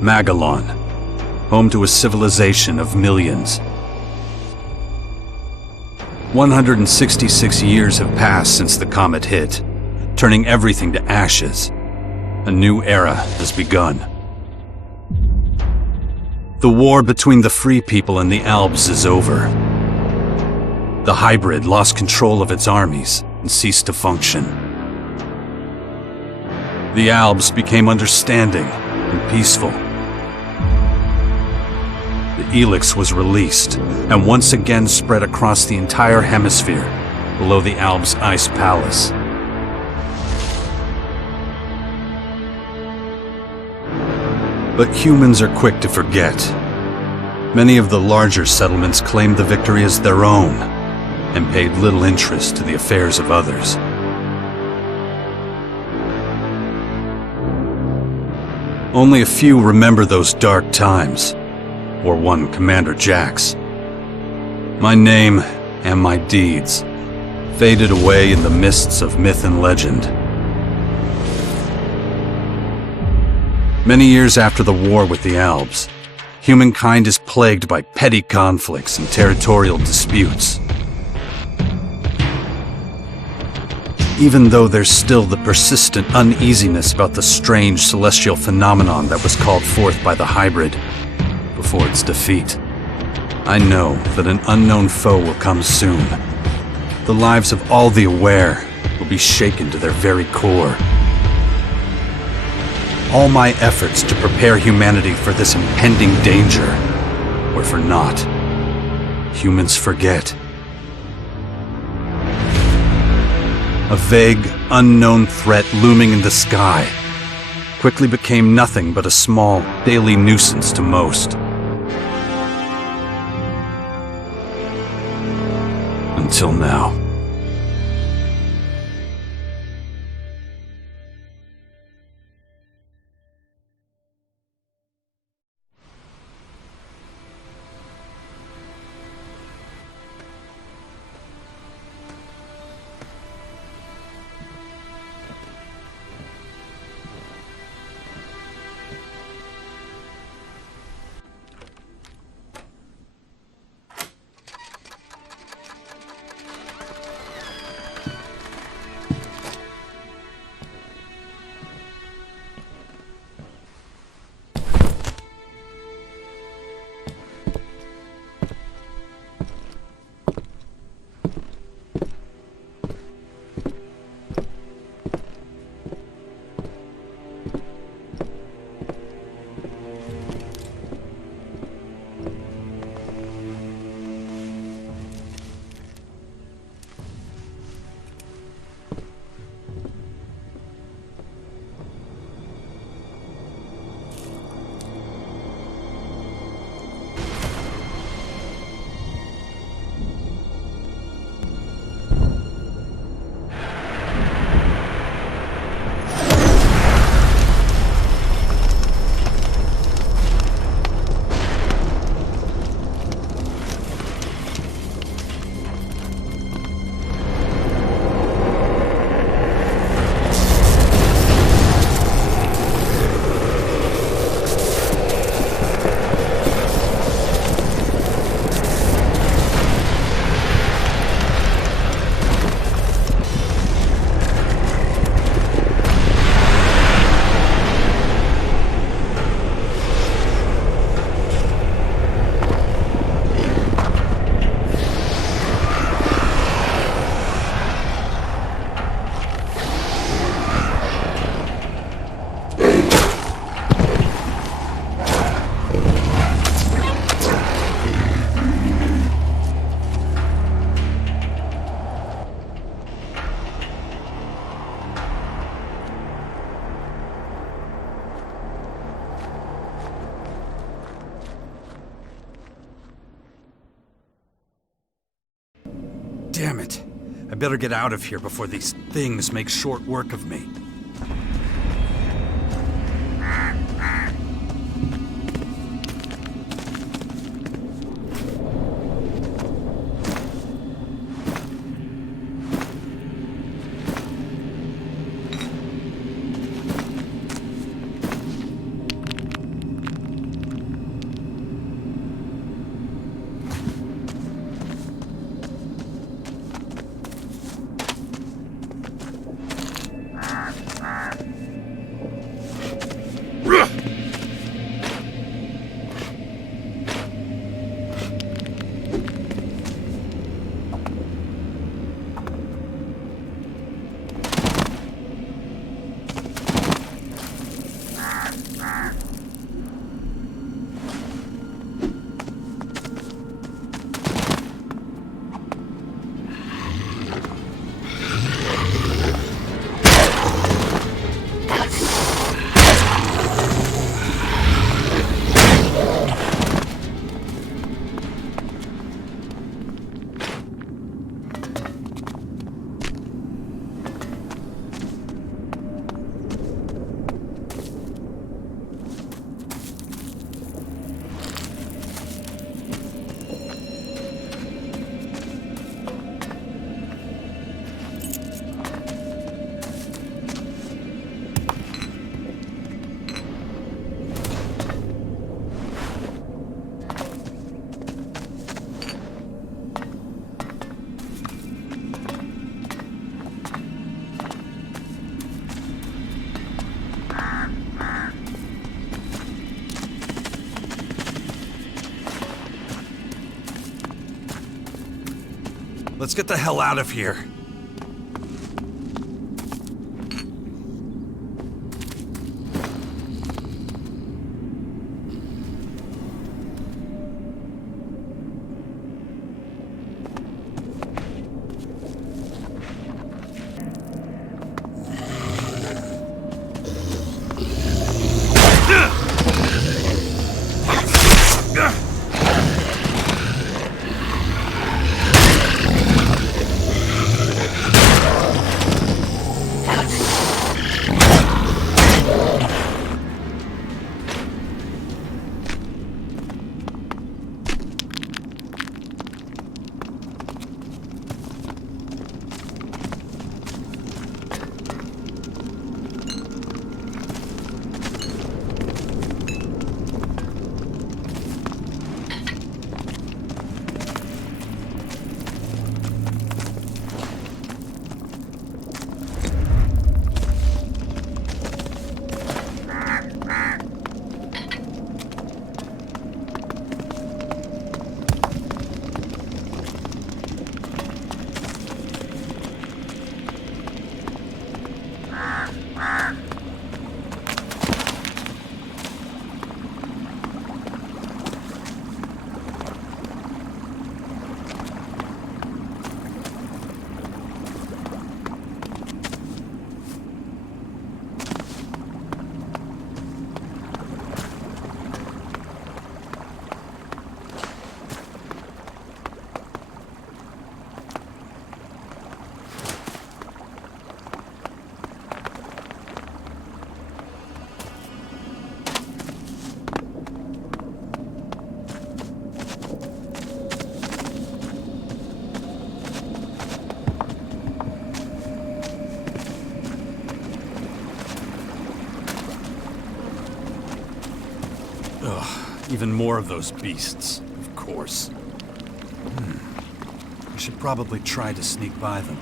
Magellan, home to a civilization of millions. 166 years have passed since the comet hit, turning everything to ashes. A new era has begun. The war between the free people and the Alps is over. The hybrid lost control of its armies and ceased to function. The Alps became understanding and peaceful. The Elex was released and once again spread across the entire hemisphere below the Alps' ice palace. But humans are quick to forget. Many of the larger settlements claimed the victory as their own and paid little interest to the affairs of others. Only a few remember those dark times, or one Commander Jax. My name and my deeds faded away in the mists of myth and legend. Many years after the war with the Alps, humankind is plagued by petty conflicts and territorial disputes. Even though there's still the persistent uneasiness about the strange celestial phenomenon that was called forth by the hybrid before its defeat, I know that an unknown foe will come soon. The lives of all the aware will be shaken to their very core. All my efforts to prepare humanity for this impending danger were for naught. Humans forget. A vague, unknown threat looming in the sky quickly became nothing but a small, daily nuisance to most. Until now. Damn it. I better get out of here before these things make short work of me. Let's get the hell out of here. Even more of those beasts, of course. I should probably try to sneak by them.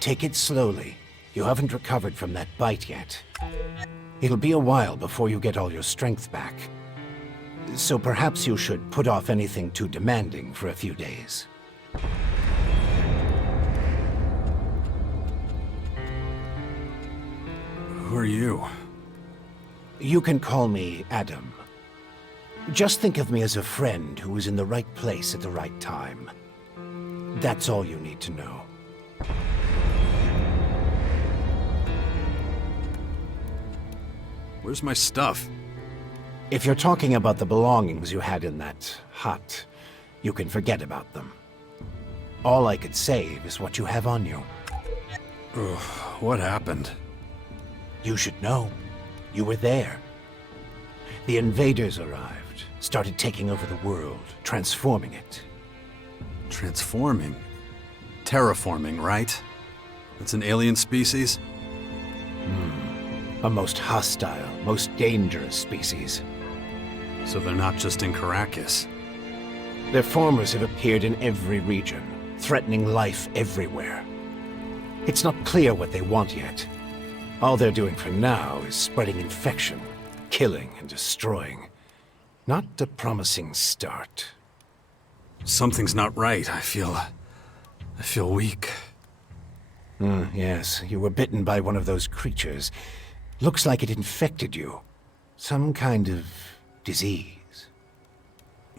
Take it slowly. You haven't recovered from that bite yet. It'll be a while before you get all your strength back. So perhaps you should put off anything too demanding for a few days. Who are you? You can call me Adam. Just think of me as a friend who was in the right place at the right time. That's all you need to know. Where's my stuff? If you're talking about the belongings you had in that hut, you can forget about them. All I could save is what you have on you. What happened? You should know. You were there. The invaders arrived, started taking over the world, transforming it. Transforming? Terraforming, right? It's an alien species? A most hostile, most dangerous species. So they're not just in Caracas. Their formers have appeared in every region, threatening life everywhere. It's not clear what they want yet. All they're doing for now is spreading infection, killing and destroying. Not a promising start. Something's not right. I feel weak. Yes, you were bitten by one of those creatures. Looks like it infected you. Some kind of disease.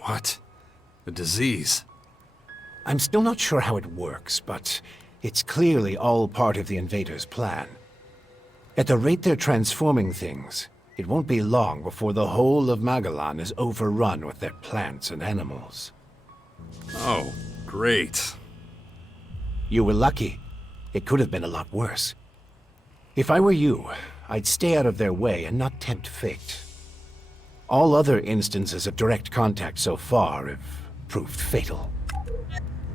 What? A disease? I'm still not sure how it works, but it's clearly all part of the invaders' plan. At the rate they're transforming things, it won't be long before the whole of Magalan is overrun with their plants and animals. Oh, great. You were lucky. It could have been a lot worse. If I were you, I'd stay out of their way and not tempt fate. All other instances of direct contact so far have proved fatal.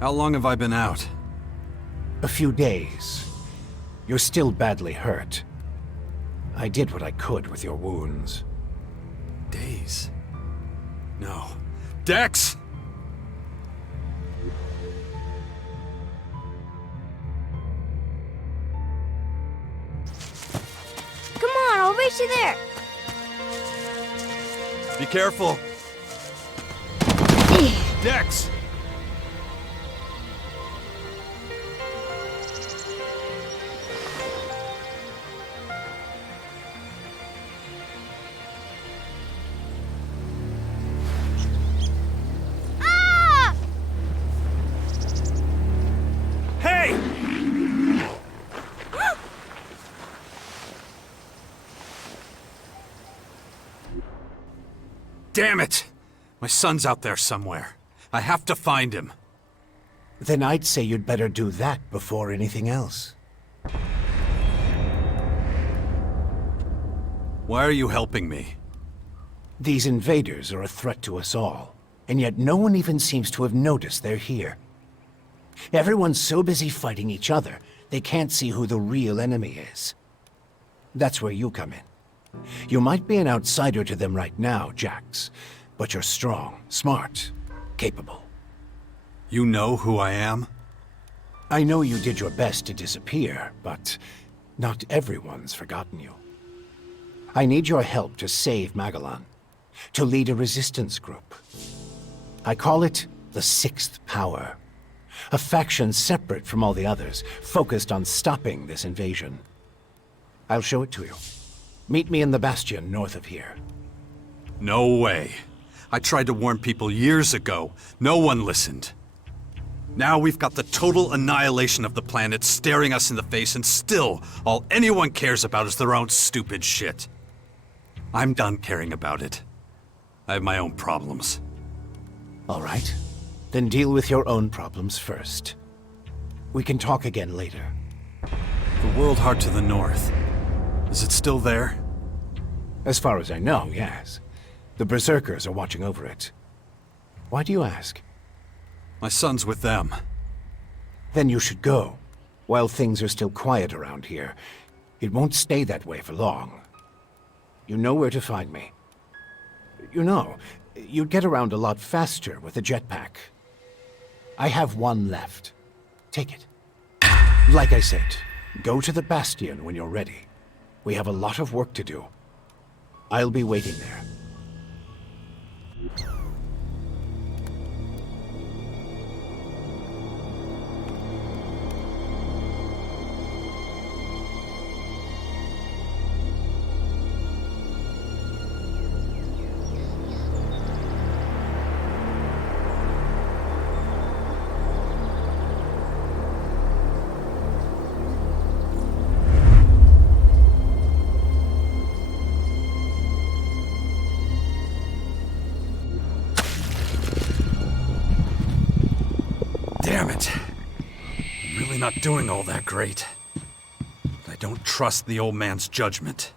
How long have I been out? A few days. You're still badly hurt. I did what I could with your wounds. Days? No. Dex! Come on, I'll race you there. Be careful. Dex! Ah! Hey! Damn it! My son's out there somewhere. I have to find him. Then I'd say you'd better do that before anything else. Why are you helping me? These invaders are a threat to us all, and yet no one even seems to have noticed they're here. Everyone's so busy fighting each other, they can't see who the real enemy is. That's where you come in. You might be an outsider to them right now, Jax, but you're strong, smart, capable. You know who I am? I know you did your best to disappear, but not everyone's forgotten you. I need your help to save Magalan, to lead a resistance group. I call it the Sixth Power, a faction separate from all the others, focused on stopping this invasion. I'll show it to you. Meet me in the Bastion north of here. No way. I tried to warn people years ago. No one listened. Now we've got the total annihilation of the planet staring us in the face, and still, all anyone cares about is their own stupid shit. I'm done caring about it. I have my own problems. All right. Then deal with your own problems first. We can talk again later. The World Heart to the north. Is it still there? As far as I know, yes. The Berserkers are watching over it. Why do you ask? My son's with them. Then you should go, while things are still quiet around here. It won't stay that way for long. You know where to find me. You know, you'd get around a lot faster with a jetpack. I have one left. Take it. Like I said, go to the Bastion when you're ready. We have a lot of work to do. I'll be waiting there. doing all that great. But I don't trust the old man's judgment.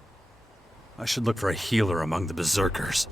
I should look for a healer among the berserkers.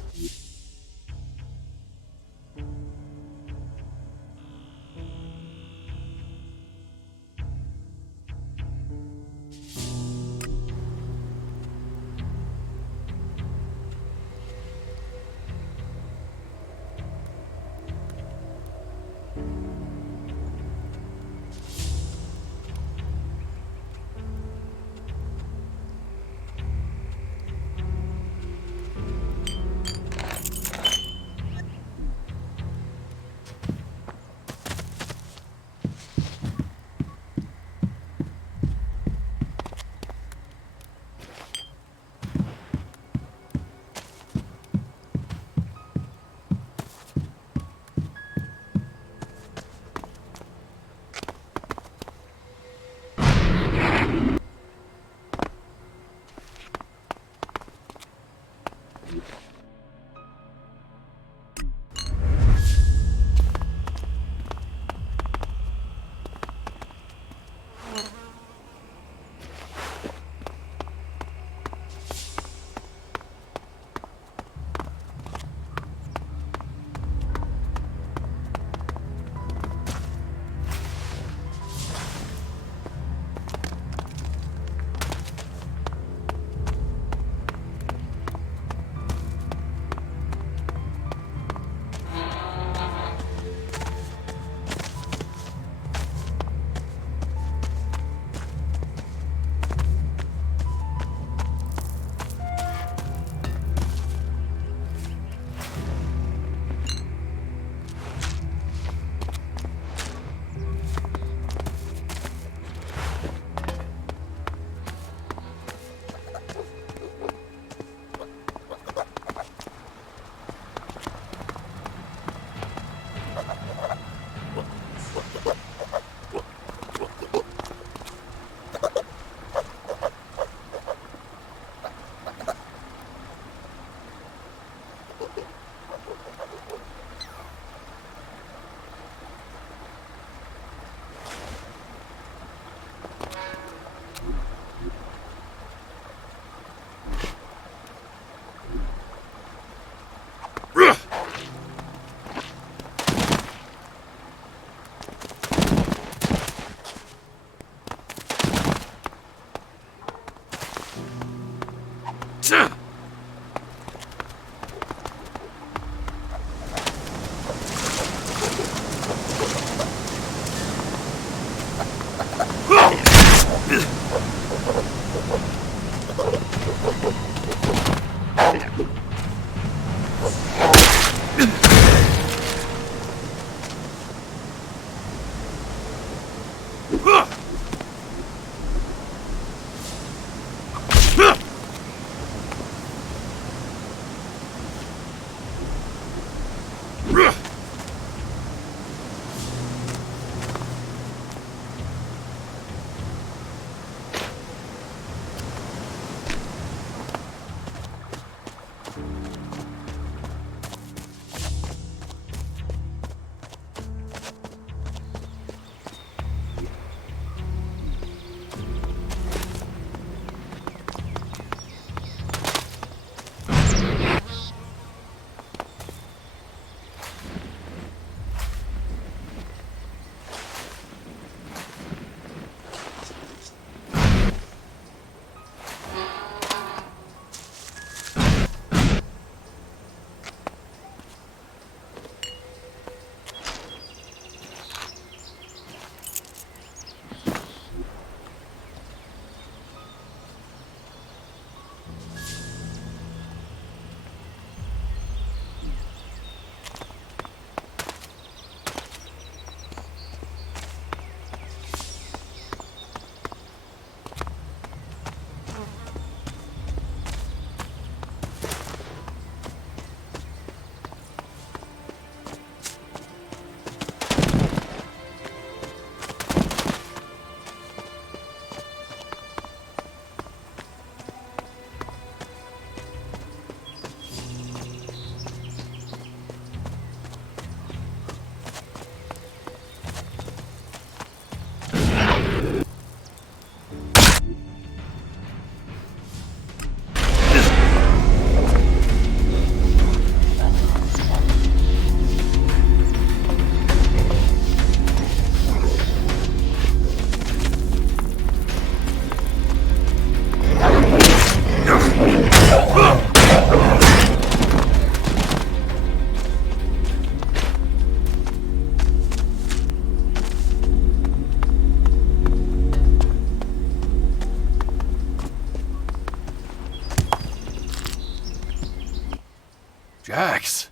Jax,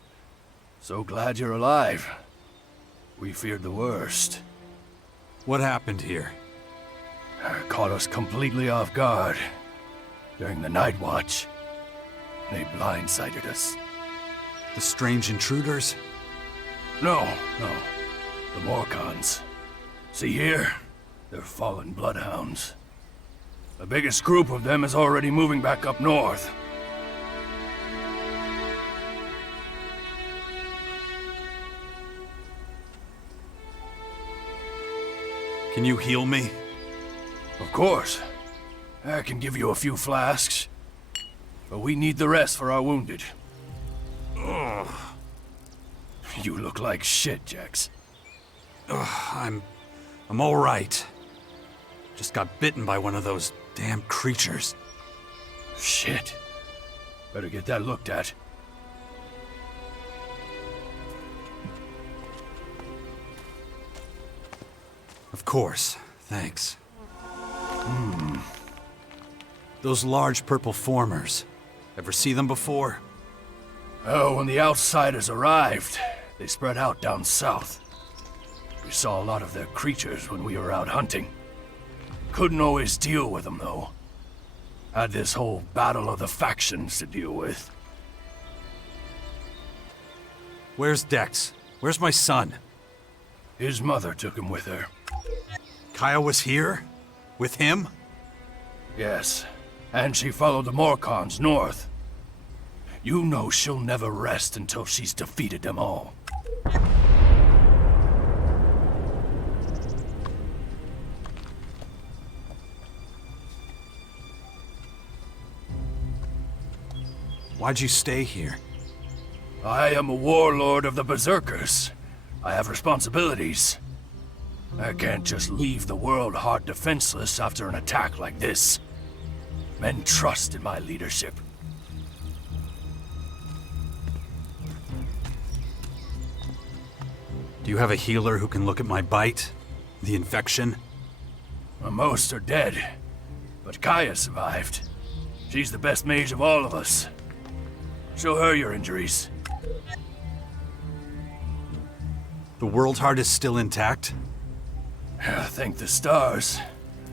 so glad you're alive. We feared the worst. What happened here? Caught us completely off guard during the night watch. They blindsided us. The strange intruders? No. The Morcons. See here? They're fallen bloodhounds. The biggest group of them is already moving back up north. Can you heal me? Of course. I can give you a few flasks. But we need the rest for our wounded. Ugh. You look like shit, Jax. I'm all right. Just got bitten by one of those damn creatures. Shit. Better get that looked at. Of course. Thanks. Those large purple formers. Ever see them before? Oh, when the outsiders arrived, they spread out down south. We saw a lot of their creatures when we were out hunting. Couldn't always deal with them, though. Had this whole battle of the factions to deal with. Where's Dex? Where's my son? His mother took him with her. Kaya was here? With him? Yes, and she followed the Morcons north. You know she'll never rest until she's defeated them all. Why'd you stay here? I am a warlord of the Berserkers. I have responsibilities. I can't just leave the world hard defenseless after an attack like this. Men trust in my leadership. Do you have a healer who can look at my bite? The infection? Most are dead, but Kaya survived. She's the best mage of all of us. Show her your injuries. The world heart is still intact? Thank the stars.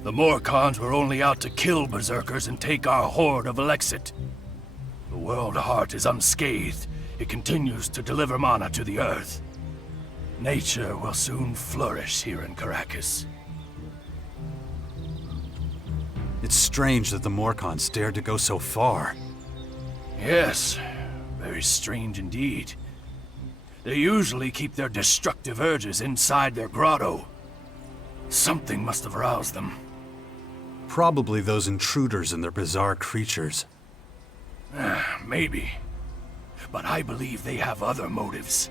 The Morcons were only out to kill Berserkers and take our horde of Elexit. The world heart is unscathed. It continues to deliver mana to the earth. Nature will soon flourish here in Caracas. It's strange that the Morcons dared to go so far. Yes, very strange indeed. They usually keep their destructive urges inside their grotto. Something must have roused them. Probably those intruders and their bizarre creatures. Maybe. But I believe they have other motives.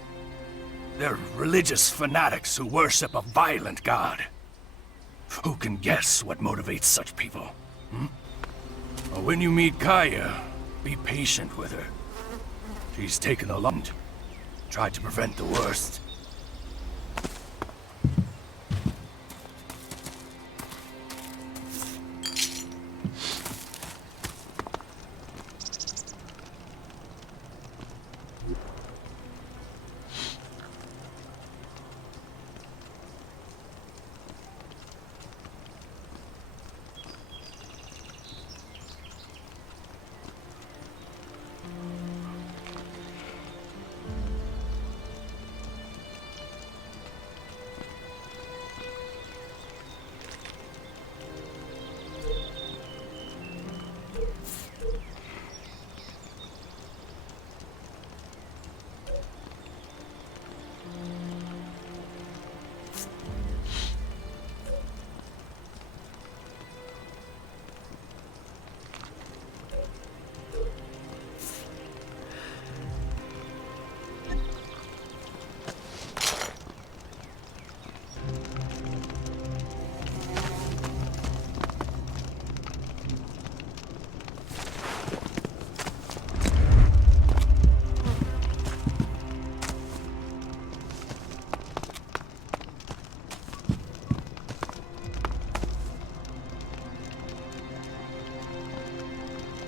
They're religious fanatics who worship a violent god. Who can guess what motivates such people? Well, when you meet Kaya, be patient with her. She's taken a lump. Tried to prevent the worst.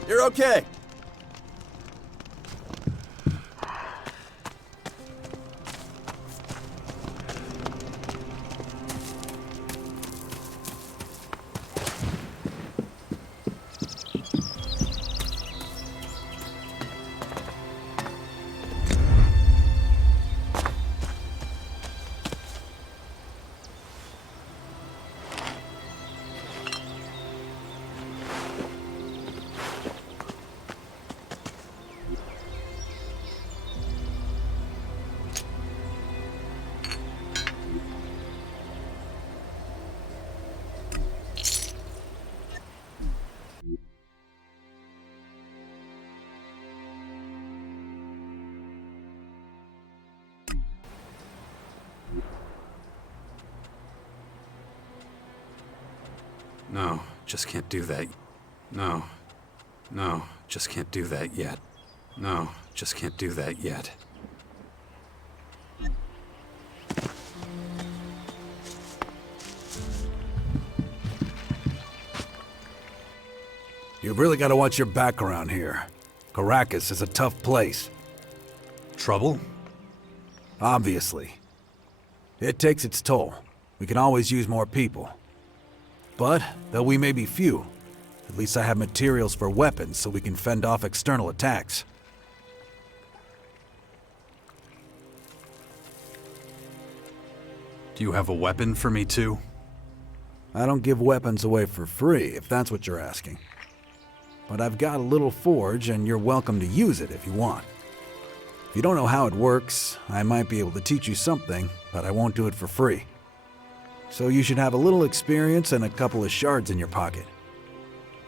You're okay. No, just can't do that. No, just can't do that yet. No, just can't do that yet. You've really got to watch your back around here. Caracas is a tough place. Trouble? Obviously. It takes its toll. We can always use more people. But, though we may be few, at least I have materials for weapons so we can fend off external attacks. Do you have a weapon for me too? I don't give weapons away for free, if that's what you're asking. But I've got a little forge, and you're welcome to use it if you want. If you don't know how it works, I might be able to teach you something, but I won't do it for free. So you should have a little experience and a couple of shards in your pocket.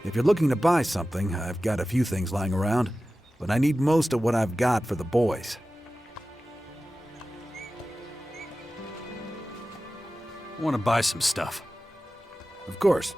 If you're looking to buy something, I've got a few things lying around, but I need most of what I've got for the boys. I want to buy some stuff. Of course.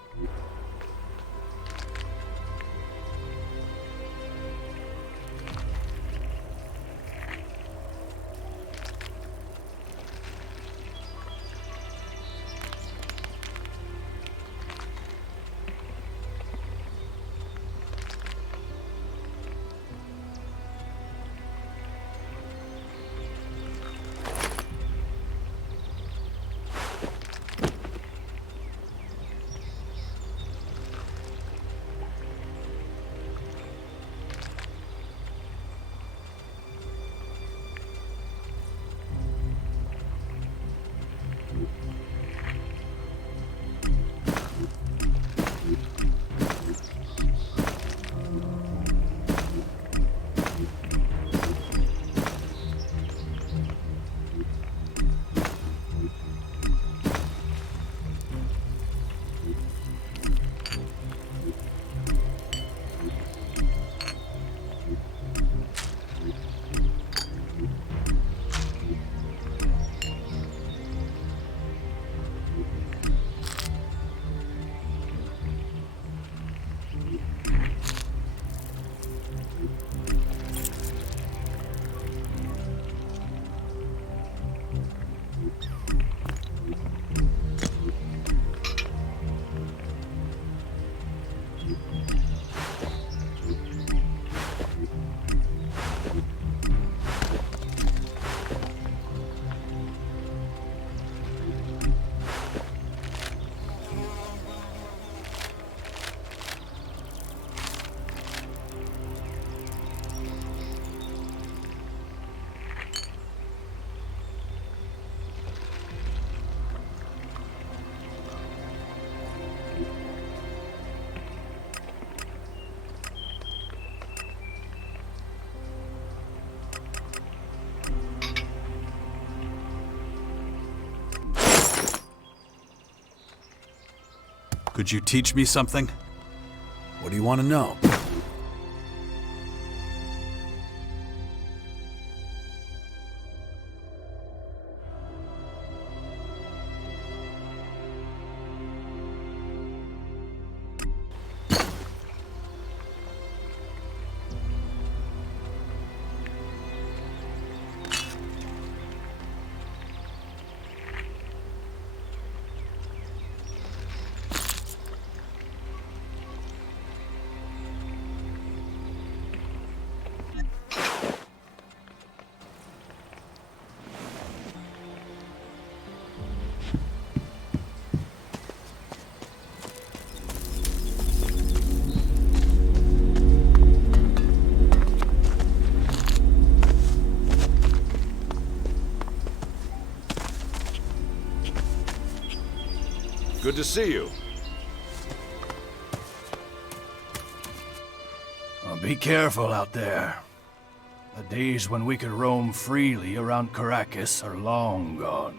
Could you teach me something? What do you want to know? Good to see you. Well, be careful out there. The days when we could roam freely around Caracas are long gone.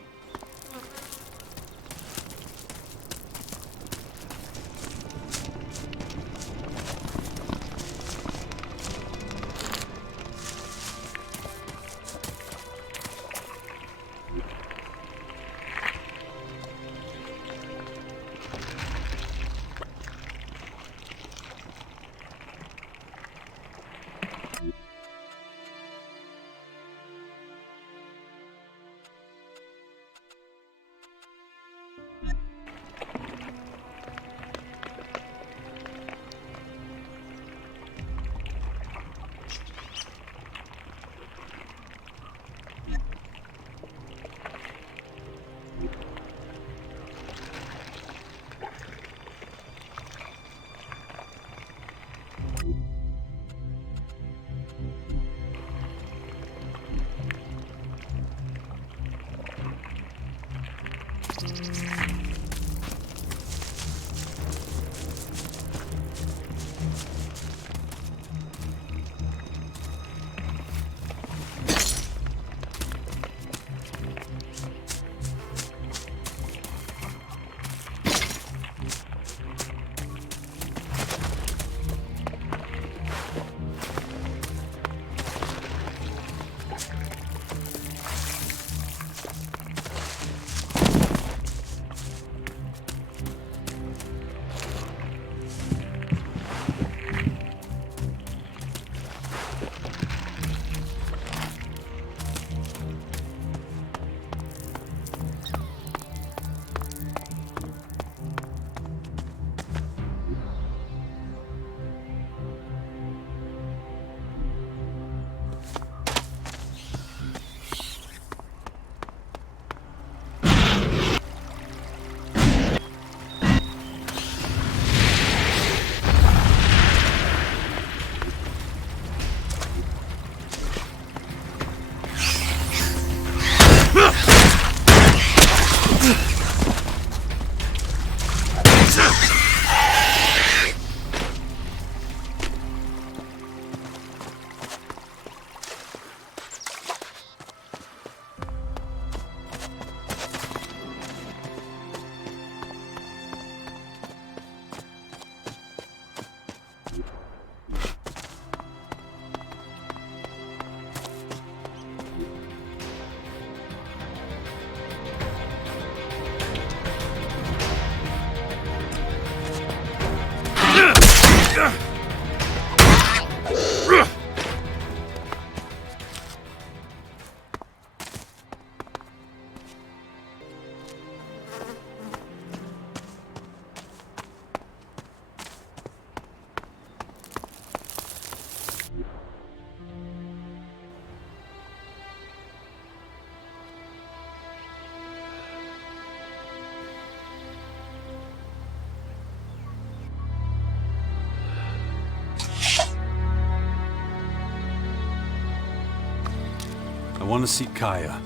want to see Kaya.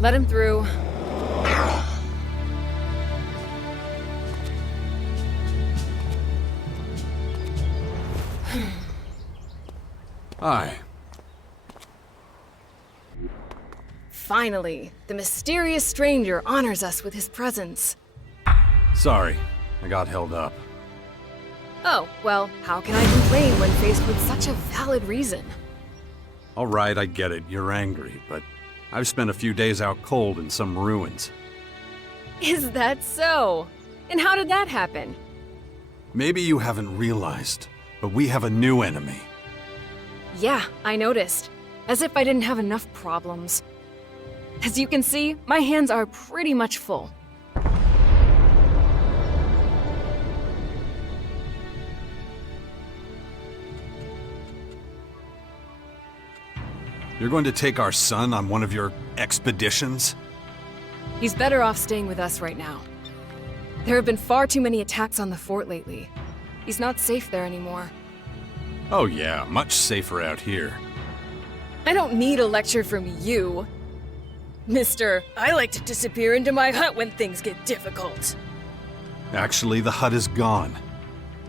Let him through. Hi. Finally, the mysterious stranger honors us with his presence. Sorry, I got held up. Oh, well, how can I complain when faced with such a valid reason? All right, I get it. You're angry, but I've spent a few days out cold in some ruins. Is that so? And how did that happen? Maybe you haven't realized, but we have a new enemy. Yeah, I noticed. As if I didn't have enough problems. As you can see, my hands are pretty much full. You're going to take our son on one of your expeditions? He's better off staying with us right now. There have been far too many attacks on the fort lately. He's not safe there anymore. Oh yeah, much safer out here. I don't need a lecture from you. Mister, I like to disappear into my hut when things get difficult. Actually, the hut is gone.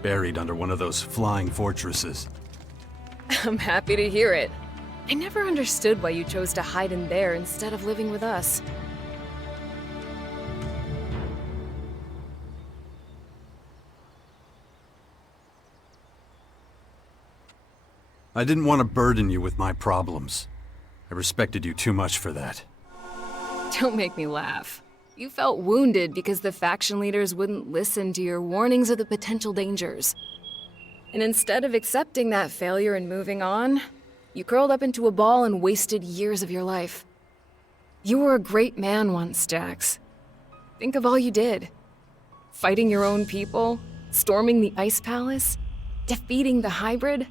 Buried under one of those flying fortresses. I'm happy to hear it. I never understood why you chose to hide in there instead of living with us. I didn't want to burden you with my problems. I respected you too much for that. Don't make me laugh. You felt wounded because the faction leaders wouldn't listen to your warnings of the potential dangers. And instead of accepting that failure and moving on, you curled up into a ball and wasted years of your life. You were a great man once, Jax. Think of all you did. Fighting your own people, storming the Ice Palace, defeating the hybrid.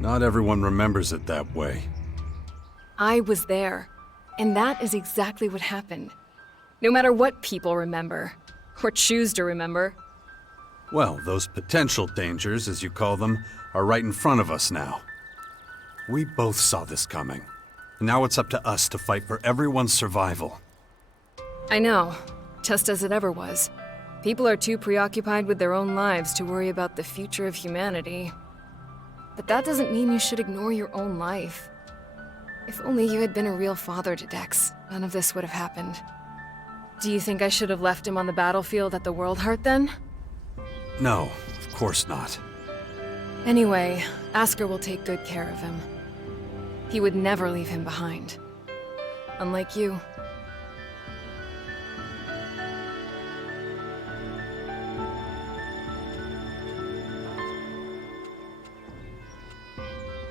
Not everyone remembers it that way. I was there, and that is exactly what happened. No matter what people remember, or choose to remember. Well, those potential dangers, as you call them, are right in front of us now. We both saw this coming. And now it's up to us to fight for everyone's survival. I know, just as it ever was. People are too preoccupied with their own lives to worry about the future of humanity. But that doesn't mean you should ignore your own life. If only you had been a real father to Dex, none of this would have happened. Do you think I should have left him on the battlefield at the World Heart then? No, of course not. Anyway, Asker will take good care of him. He would never leave him behind. Unlike you.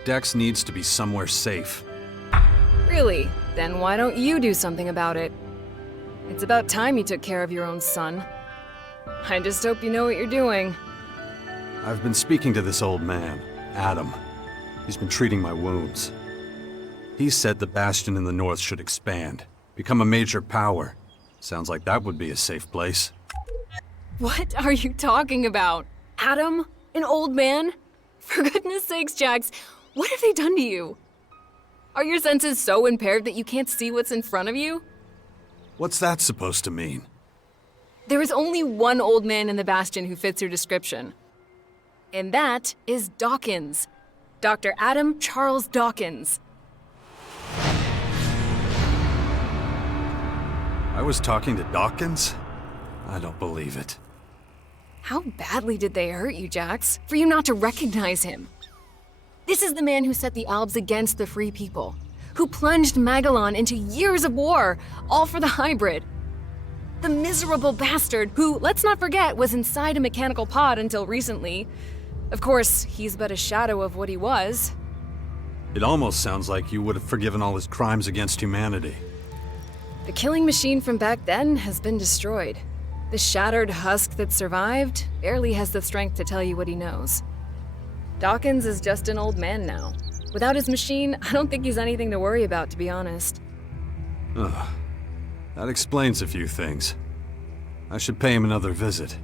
Dex needs to be somewhere safe. Really? Then why don't you do something about it? It's about time you took care of your own son. I just hope you know what you're doing. I've been speaking to this old man, Adam. He's been treating my wounds. He said the Bastion in the north should expand, become a major power. Sounds like that would be a safe place. What are you talking about? Adam? An old man? For goodness sakes, Jax, what have they done to you? Are your senses so impaired that you can't see what's in front of you? What's that supposed to mean? There is only one old man in the Bastion who fits your description. And that is Dawkins. Dr. Adam Charles Dawkins. I was talking to Dawkins? I don't believe it. How badly did they hurt you, Jax, for you not to recognize him? This is the man who set the Albs against the Free People, who plunged Magellan into years of war, all for the hybrid. The miserable bastard who, let's not forget, was inside a mechanical pod until recently. Of course, he's but a shadow of what he was. It almost sounds like you would have forgiven all his crimes against humanity. The killing machine from back then has been destroyed. The shattered husk that survived barely has the strength to tell you what he knows. Dawkins is just an old man now. Without his machine, I don't think he's anything to worry about, to be honest. Ugh. That explains a few things. I should pay him another visit.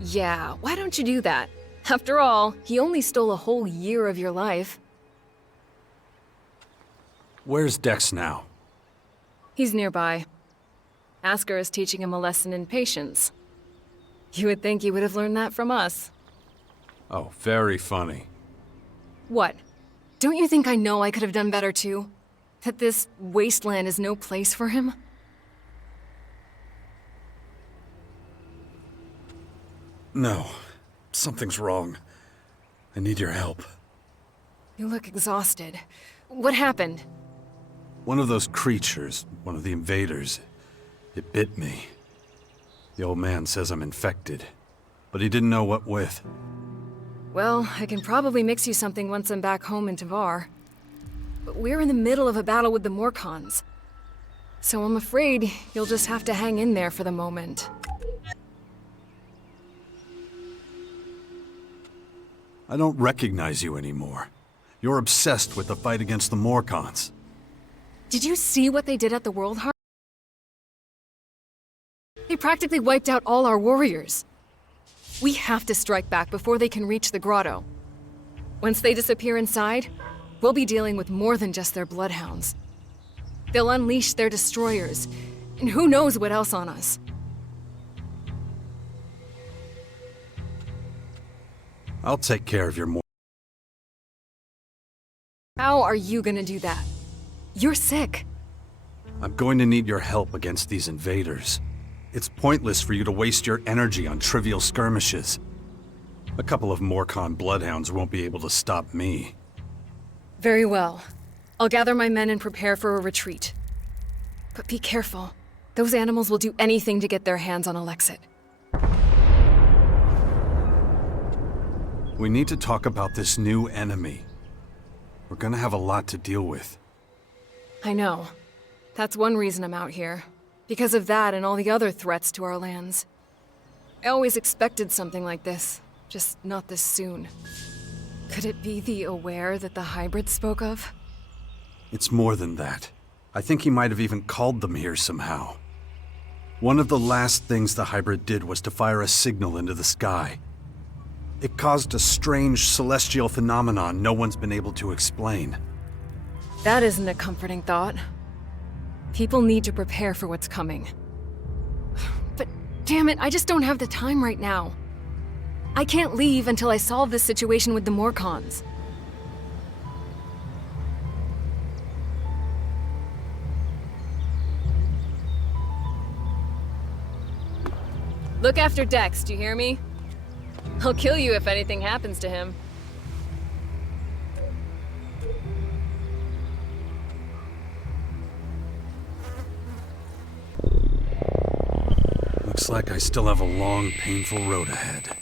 Yeah, why don't you do that? After all, he only stole a whole year of your life. Where's Dex now? He's nearby. Asker is teaching him a lesson in patience. You would think he would have learned that from us. Oh, very funny. What? Don't you think I know I could have done better too? That this wasteland is no place for him? No. Something's wrong. I need your help. You look exhausted. What happened? One of those creatures, one of the invaders, it bit me. The old man says I'm infected, but he didn't know what with. Well, I can probably mix you something once I'm back home in Tavar. But we're in the middle of a battle with the Morcons. So I'm afraid you'll just have to hang in there for the moment. I don't recognize you anymore. You're obsessed with the fight against the Morcons. Did you see what they did at the World Heart? They practically wiped out all our warriors. We have to strike back before they can reach the grotto. Once they disappear inside, we'll be dealing with more than just their bloodhounds. They'll unleash their destroyers, and who knows what else on us. I'll take care of your How are you gonna do that? You're sick. I'm going to need your help against these invaders. It's pointless for you to waste your energy on trivial skirmishes. A couple of Morcon bloodhounds won't be able to stop me. Very well. I'll gather my men and prepare for a retreat. But be careful. Those animals will do anything to get their hands on Alexit. We need to talk about this new enemy. We're gonna have a lot to deal with. I know. That's one reason I'm out here. Because of that and all the other threats to our lands. I always expected something like this, just not this soon. Could it be the Aware that the hybrid spoke of? It's more than that. I think he might have even called them here somehow. One of the last things the hybrid did was to fire a signal into the sky. It caused a strange celestial phenomenon no one's been able to explain. That isn't a comforting thought. People need to prepare for what's coming. But damn it, I just don't have the time right now. I can't leave until I solve this situation with the Morcons. Look after Dex, do you hear me? I'll kill you if anything happens to him. Looks like I still have a long, painful road ahead.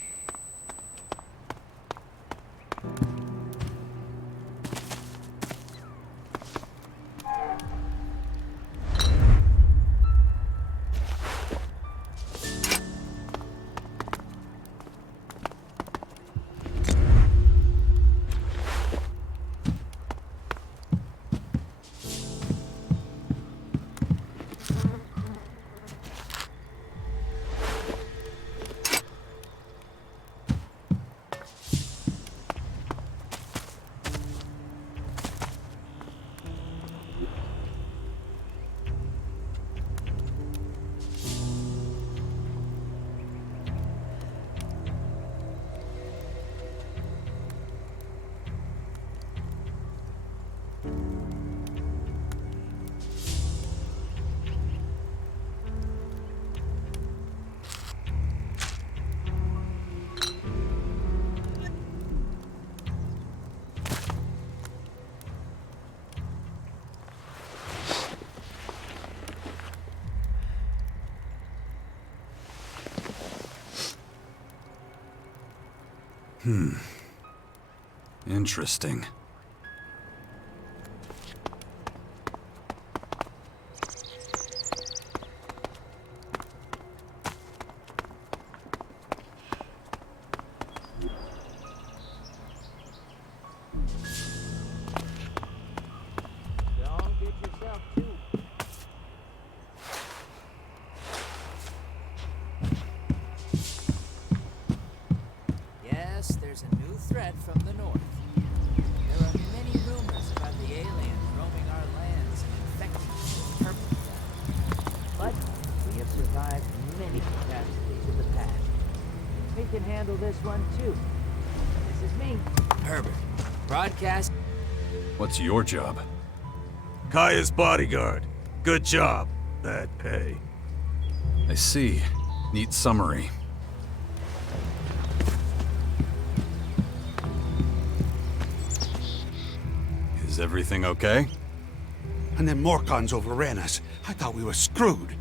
Interesting. Don't get yourself too. Yes, there's a new threat from the north. There are many rumors about the aliens roaming our lands and infecting purple. But we have survived many catastrophes in the past. We can handle this one too. This is me, Herbert. Broadcast. What's your job? Kaya's bodyguard. Good job. Bad pay. I see. Neat summary. Is everything okay? And then Morcons overran us. I thought we were screwed.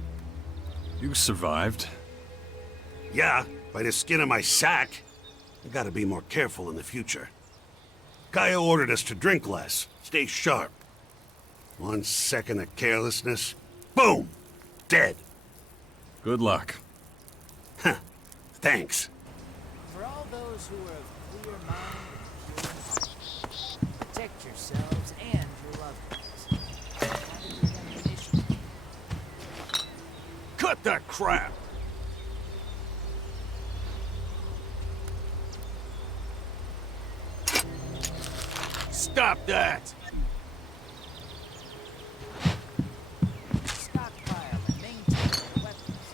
You survived. Yeah, by the skin of my sack. I gotta be more careful in the future. Kaya ordered us to drink less, stay sharp. 1 second of carelessness, boom! Dead. Good luck. Huh. Thanks. For all those who are of clear mind and pure heart, protect yourselves and your loved ones. Have your ammunition. Cut that crap! Stop that! Stockpile and maintain your weapons.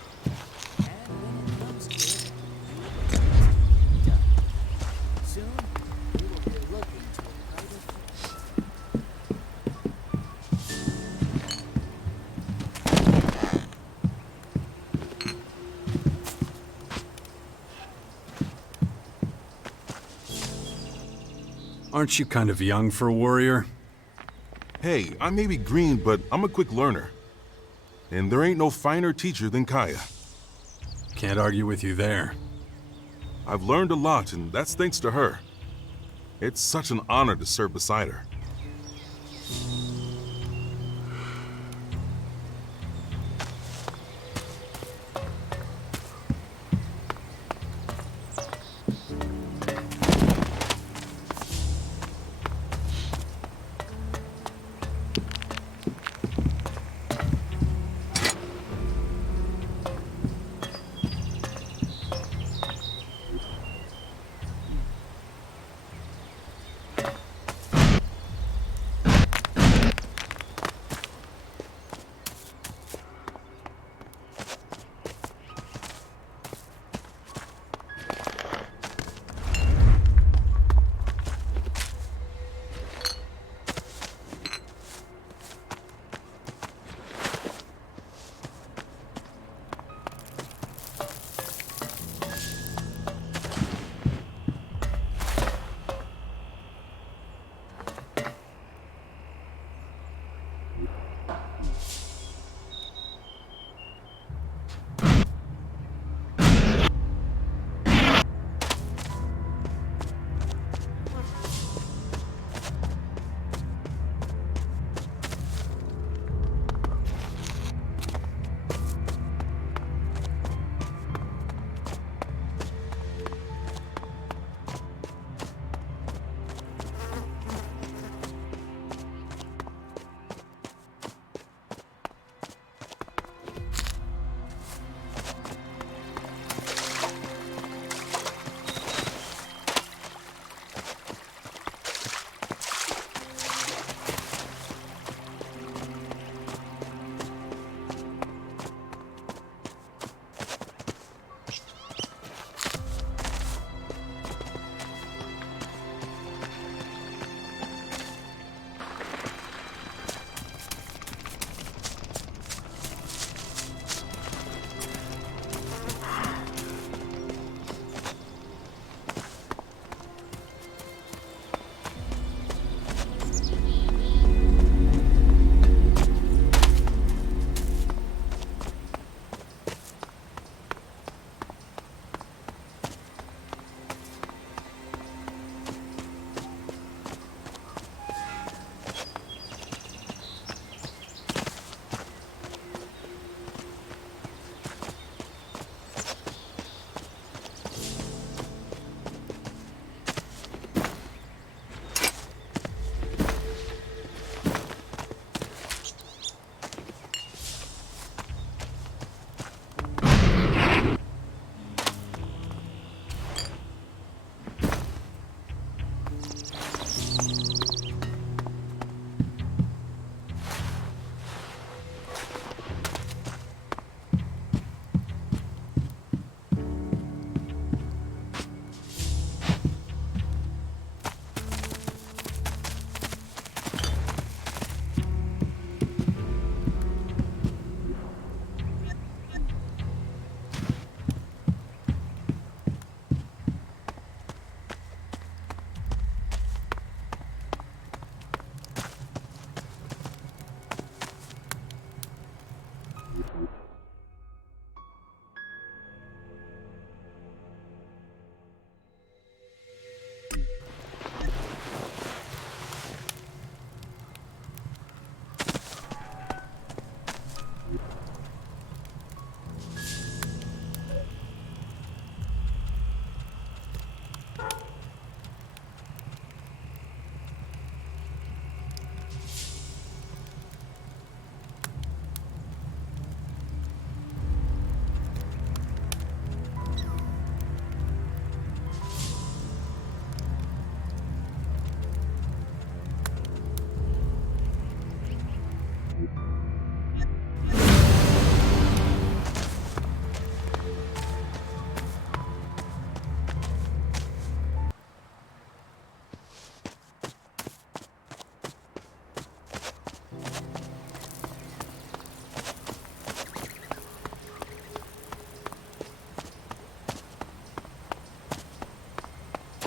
And when it comes to it, done. Soon, we will be looking to a brighter future. Aren't you kind of young for a warrior? Hey, I may be green, but I'm a quick learner. And there ain't no finer teacher than Kaya. Can't argue with you there. I've learned a lot, and that's thanks to her. It's such an honor to serve beside her.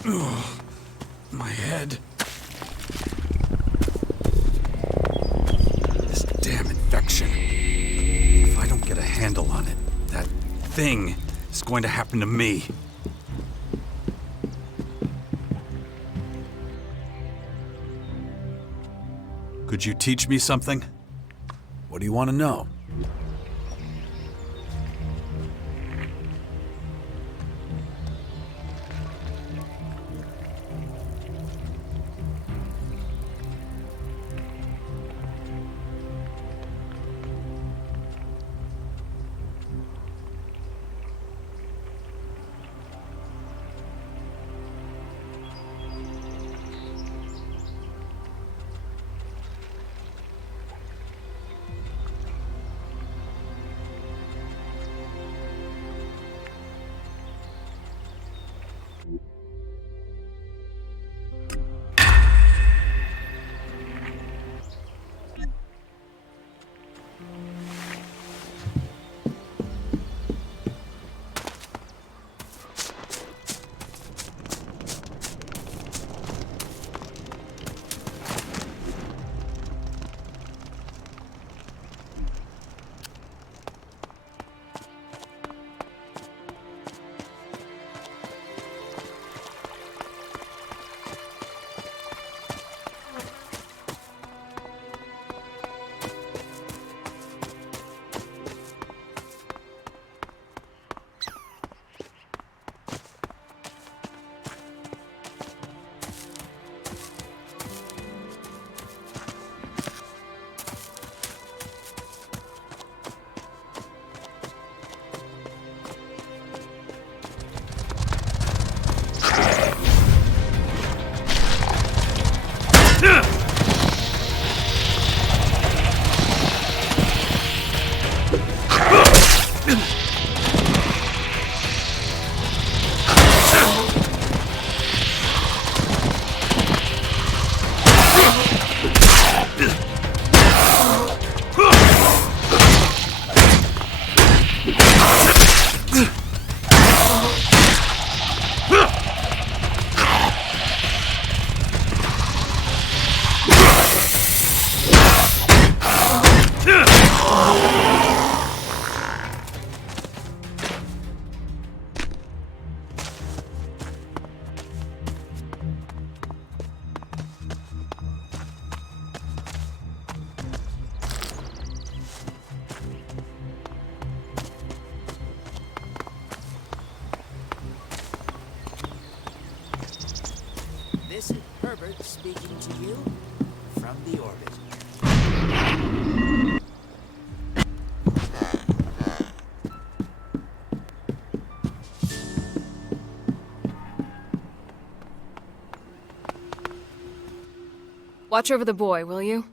My head. This damn infection. If I don't get a handle on it, that thing is going to happen to me. Could you teach me something? What do you want to know? This is Herbert speaking to you from the orbit. Watch over the boy, will you?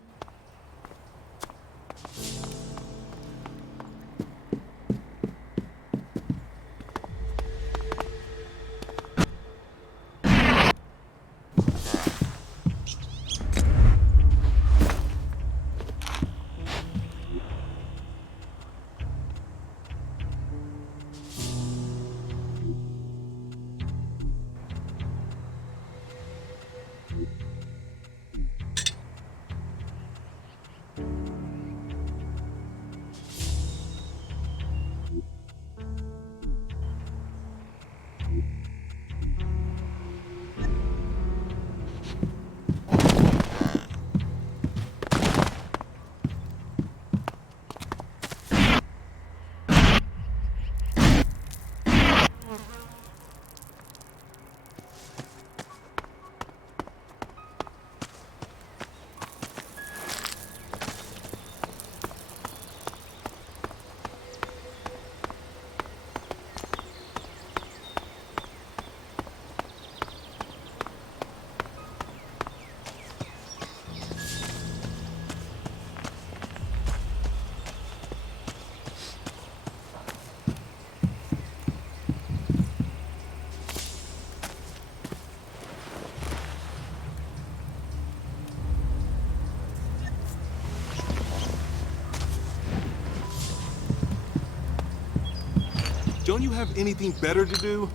Don't you have anything better to do?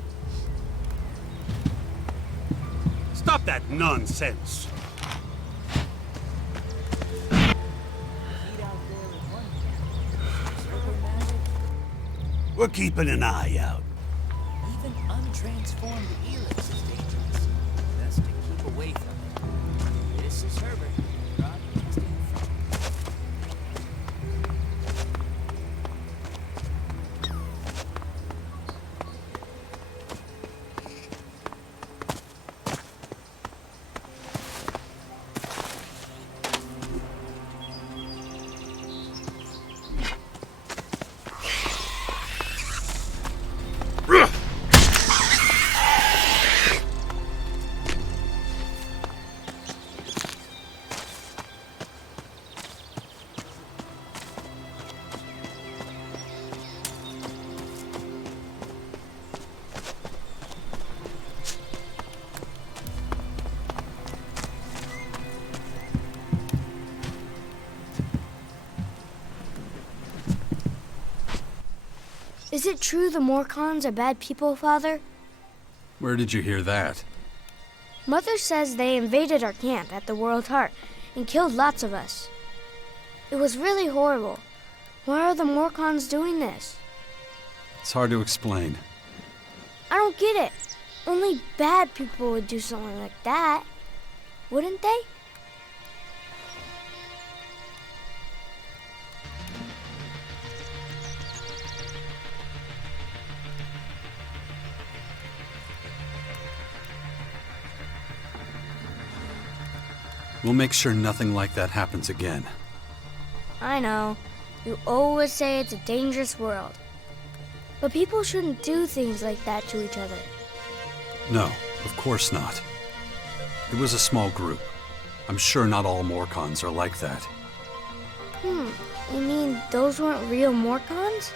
that nonsense. We're keeping an eye out. Even untransformed Elex is dangerous. Best to keep away from it. This is Herbert. Broadcasting from... Is it true the Morcons are bad people, Father? Where did you hear that? Mother says they invaded our camp at the World Heart and killed lots of us. It was really horrible. Why are the Morcons doing this? It's hard to explain. I don't get it. Only bad people would do something like that, wouldn't they? We'll make sure nothing like that happens again. I know. You always say it's a dangerous world. But people shouldn't do things like that to each other. No, of course not. It was a small group. I'm sure not all Morcons are like that. You mean those weren't real Morcons?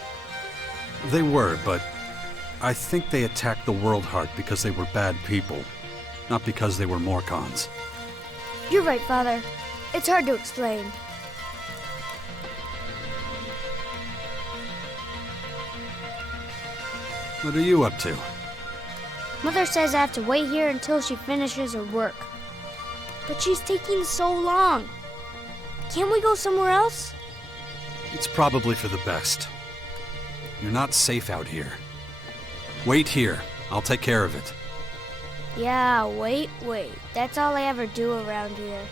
They were, but I think they attacked the World Heart because they were bad people, not because they were Morcons. You're right, Father. It's hard to explain. What are you up to? Mother says I have to wait here until she finishes her work. But she's taking so long. Can't we go somewhere else? It's probably for the best. You're not safe out here. Wait here. I'll take care of it. Yeah, wait. That's all I ever do around here.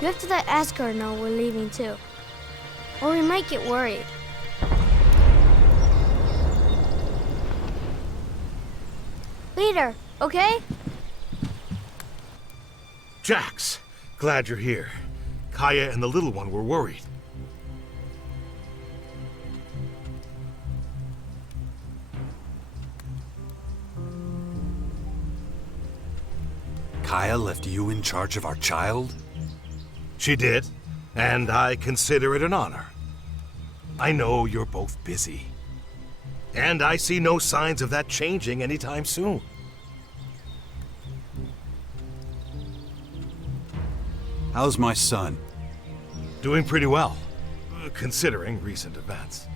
You have to let Askar know we're leaving too. Or we might get worried. Later, okay? Jax, glad you're here. Kaya and the little one were worried. Kaya left you in charge of our child? She did, and I consider it an honor. I know you're both busy, and I see no signs of that changing anytime soon. How's my son? Doing pretty well, considering recent events.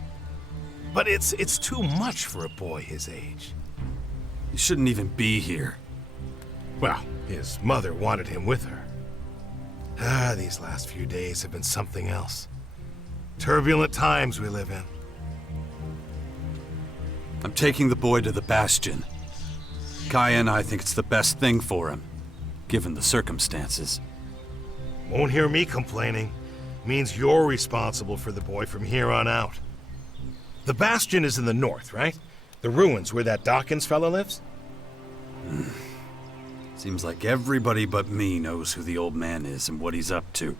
But it's too much for a boy his age. He shouldn't even be here. Well, his mother wanted him with her. These last few days have been something else. Turbulent times we live in. I'm taking the boy to the Bastion. Kaya and I think it's the best thing for him, given the circumstances. Won't hear me complaining. Means you're responsible for the boy from here on out. The Bastion is in the north, right? The ruins where that Dawkins fella lives? Seems like everybody but me knows who the old man is and what he's up to.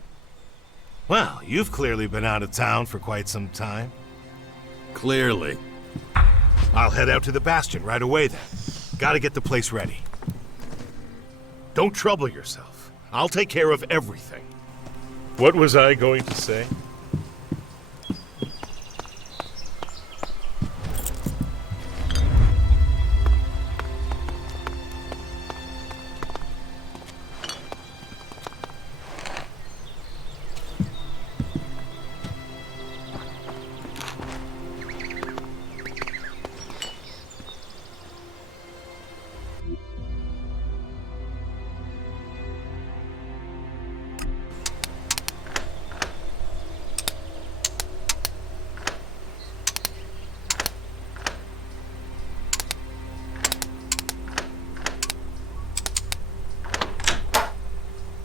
Well, you've clearly been out of town for quite some time. Clearly. I'll head out to the Bastion right away then. Gotta get the place ready. Don't trouble yourself. I'll take care of everything. What was I going to say?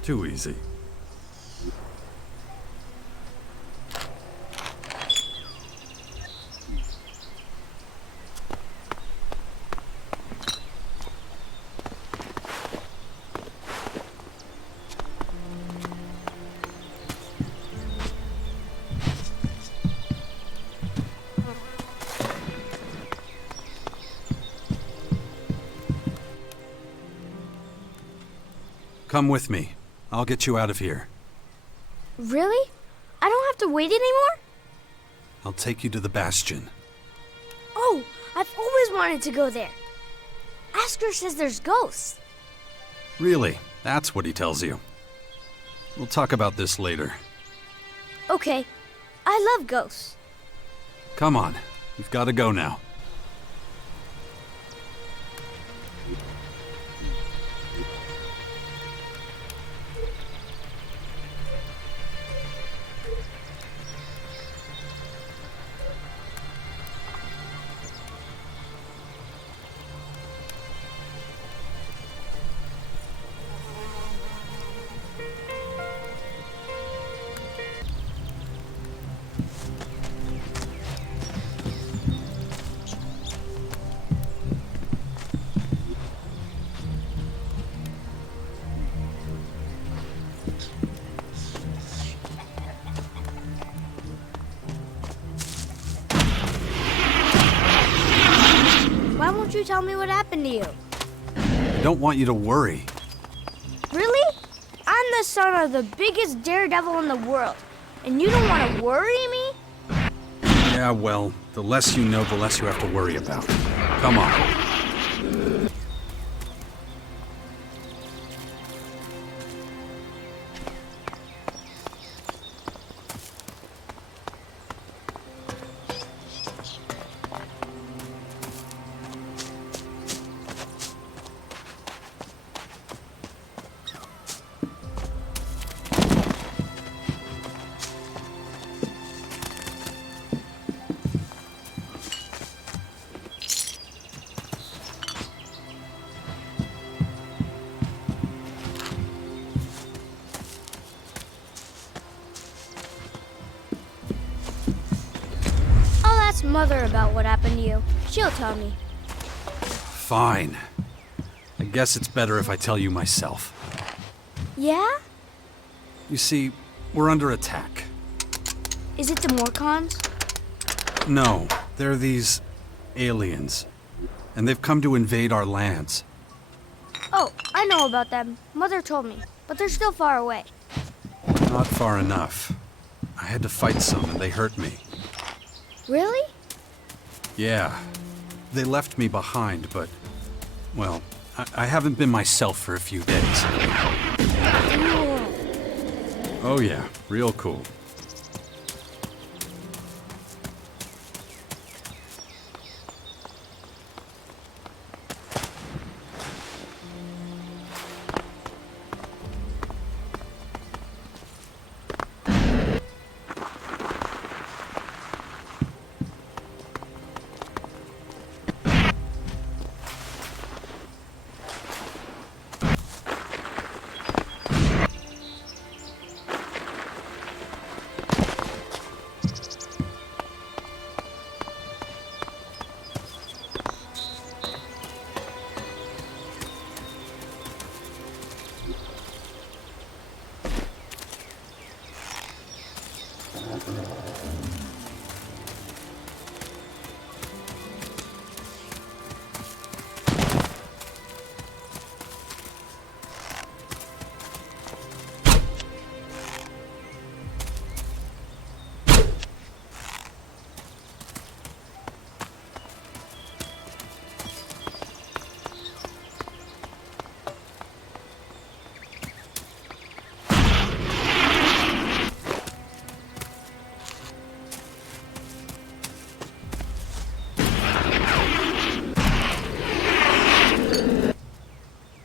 Too easy. Come with me. I'll get you out of here. Really? I don't have to wait anymore? I'll take you to the Bastion. Oh, I've always wanted to go there. Asker says there's ghosts. Really? That's what he tells you. We'll talk about this later. Okay. I love ghosts. Come on. We've got to go now. Why won't you tell me what happened to you? I don't want you to worry. Really? I'm the son of the biggest daredevil in the world, and you don't want to worry me? Yeah, well, the less you know, the less you have to worry about. Come on. I'll ask Mother about what happened to you. She'll tell me. Fine. I guess it's better if I tell you myself. Yeah? You see, we're under attack. Is it the Morcons? No, they're these aliens. And they've come to invade our lands. Oh, I know about them. Mother told me, but they're still far away. Not far enough. I had to fight some and they hurt me. Really? Yeah. They left me behind, but, well, I haven't been myself for a few days. Cool. Oh yeah, real cool.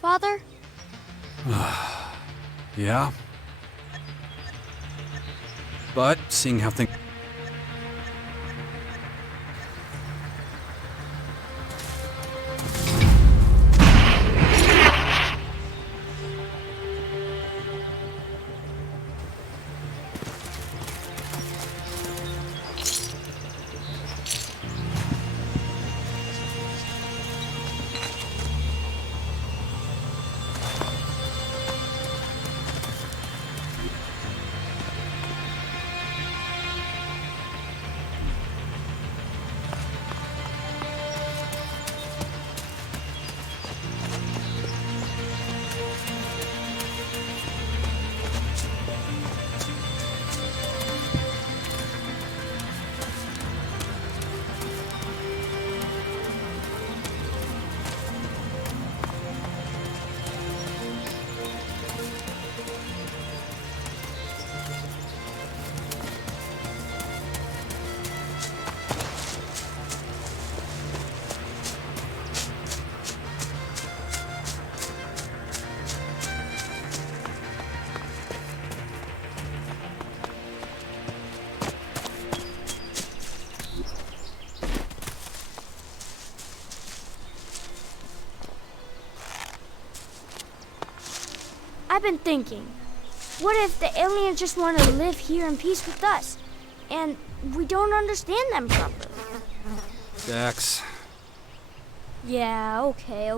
Father? Yeah? But, seeing how things... I've been thinking, what if the aliens just want to live here in peace with us, and we don't understand them properly? Dax. Yeah, okay.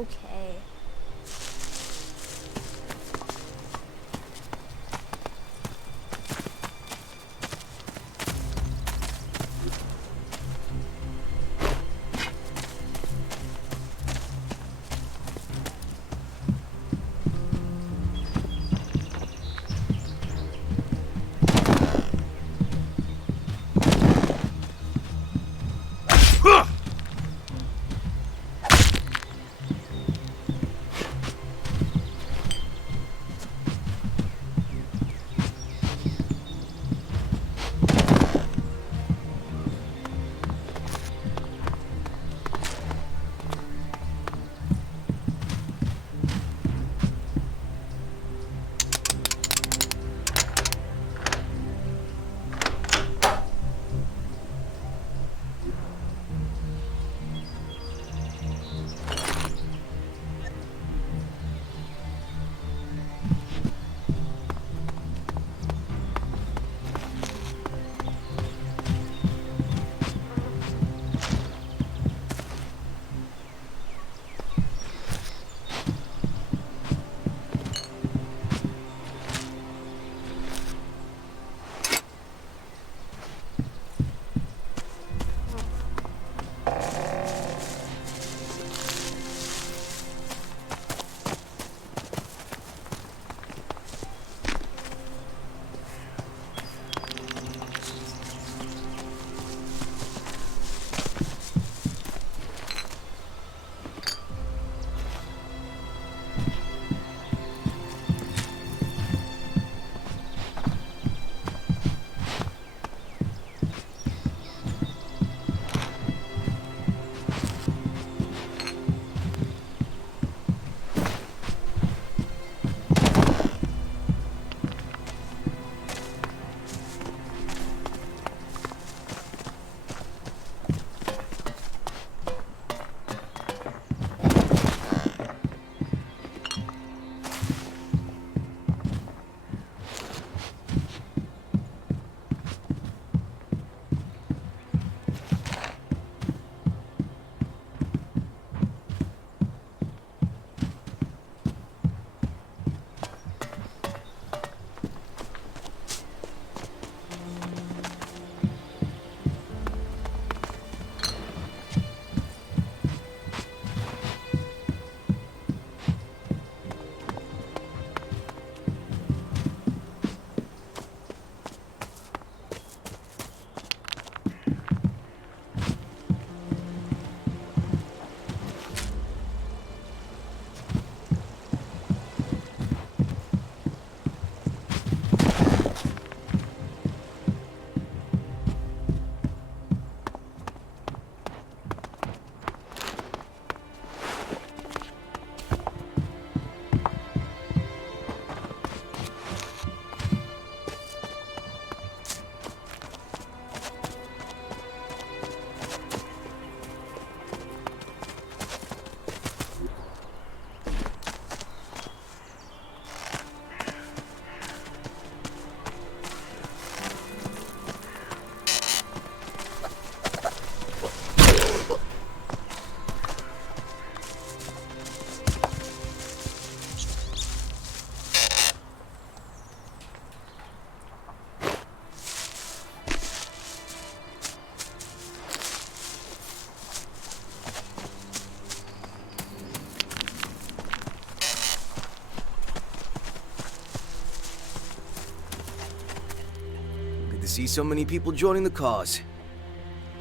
See so many people joining the cause.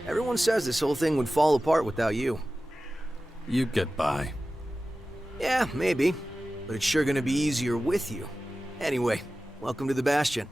Everyone says this whole thing would fall apart without you. You'd get by. Yeah, maybe. But it's sure gonna be easier with you. Anyway, welcome to the Bastion.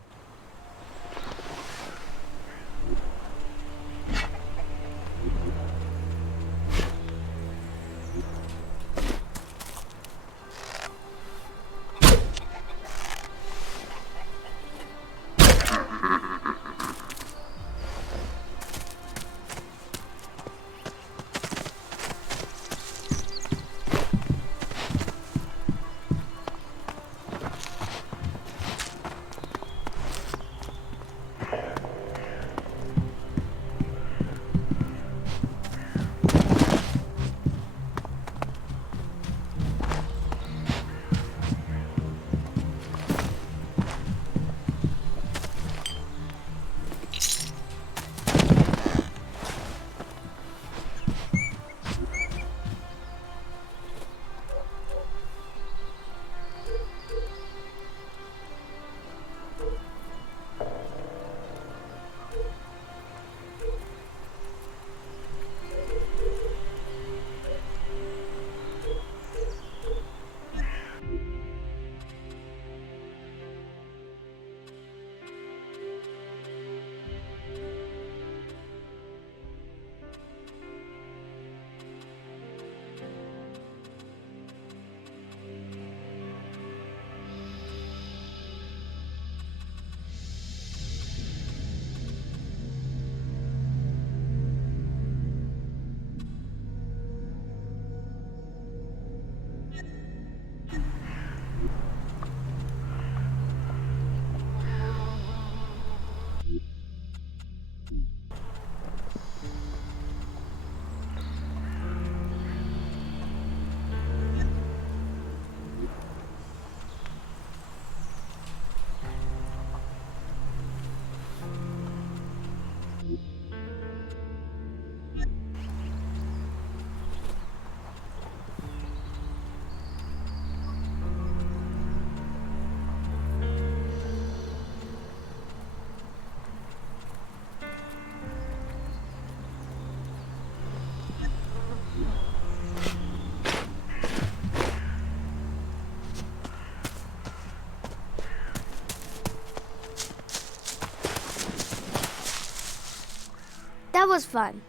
That was fun.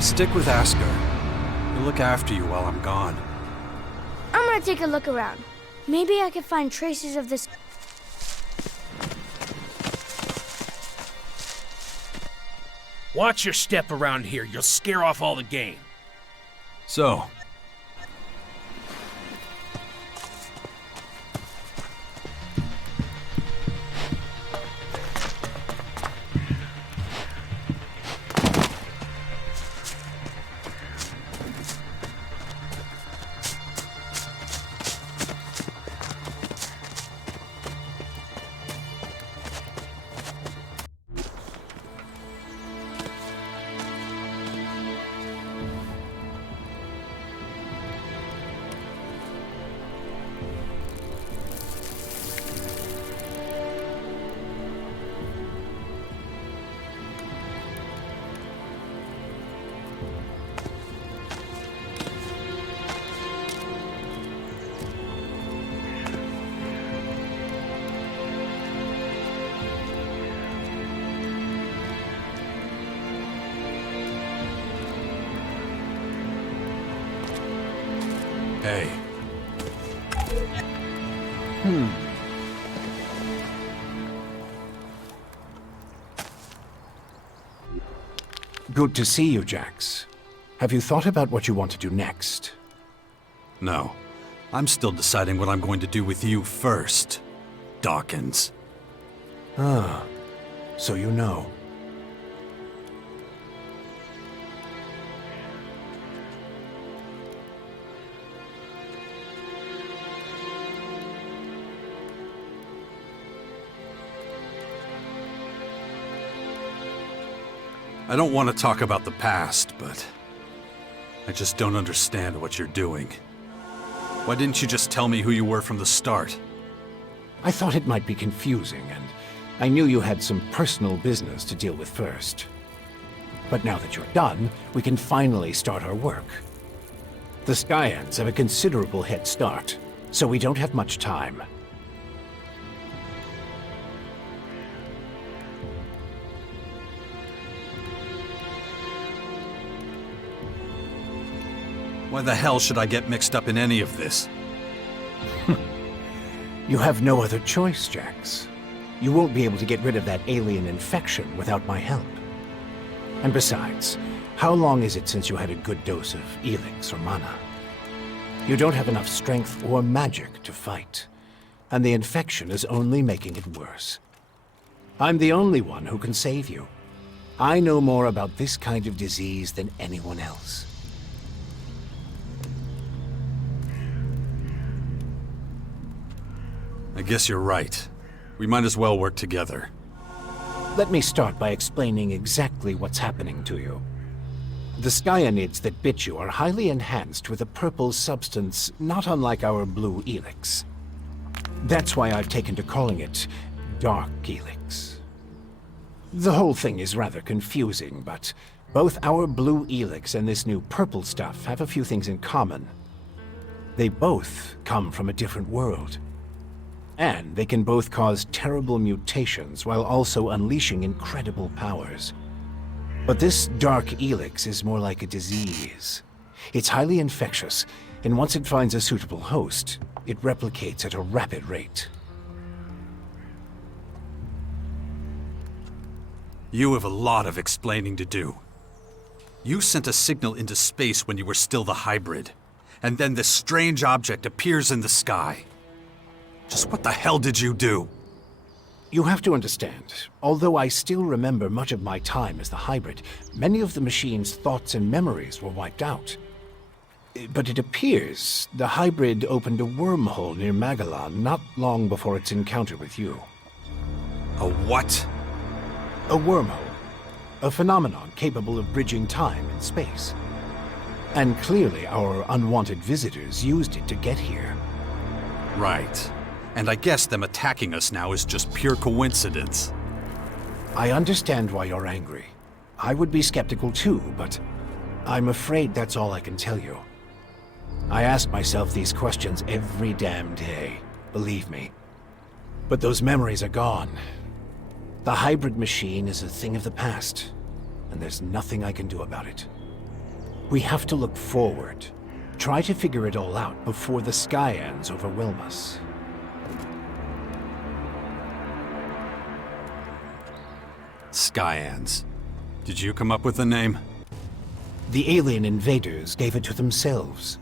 Stick with Asker. He'll look after you while I'm gone. I'm gonna take a look around. Maybe I can find traces of this. Watch your step around here. You'll scare off all the game. So, hey. Good to see you, Jax. Have you thought about what you want to do next? No. I'm still deciding what I'm going to do with you first, Dawkins. Ah, so you know. I don't want to talk about the past, but I just don't understand what you're doing. Why didn't you just tell me who you were from the start? I thought it might be confusing, and I knew you had some personal business to deal with first. But now that you're done, we can finally start our work. The Skyans have a considerable head start, so we don't have much time. Why the hell should I get mixed up in any of this? You have no other choice, Jax. You won't be able to get rid of that alien infection without my help. And besides, how long is it since you had a good dose of Elex or mana? You don't have enough strength or magic to fight, and the infection is only making it worse. I'm the only one who can save you. I know more about this kind of disease than anyone else. I guess you're right. We might as well work together. Let me start by explaining exactly what's happening to you. The Skyanids that bit you are highly enhanced with a purple substance not unlike our blue Elex. That's why I've taken to calling it Dark Elex. The whole thing is rather confusing, but both our blue Elex and this new purple stuff have a few things in common. They both come from a different world. And they can both cause terrible mutations while also unleashing incredible powers. But this Dark Elex is more like a disease. It's highly infectious, and once it finds a suitable host, it replicates at a rapid rate. You have a lot of explaining to do. You sent a signal into space when you were still the hybrid, and then this strange object appears in the sky. Just what the hell did you do? You have to understand, although I still remember much of my time as the hybrid, many of the machine's thoughts and memories were wiped out. But it appears the hybrid opened a wormhole near Magellan not long before its encounter with you. A what? A wormhole. A phenomenon capable of bridging time and space. And clearly our unwanted visitors used it to get here. Right. And I guess them attacking us now is just pure coincidence. I understand why you're angry. I would be skeptical too, but I'm afraid that's all I can tell you. I ask myself these questions every damn day, believe me. But those memories are gone. The hybrid machine is a thing of the past, and there's nothing I can do about it. We have to look forward. Try to figure it all out before the Skyans overwhelm us. Skyans. Did you come up with the name? The alien invaders gave it to themselves.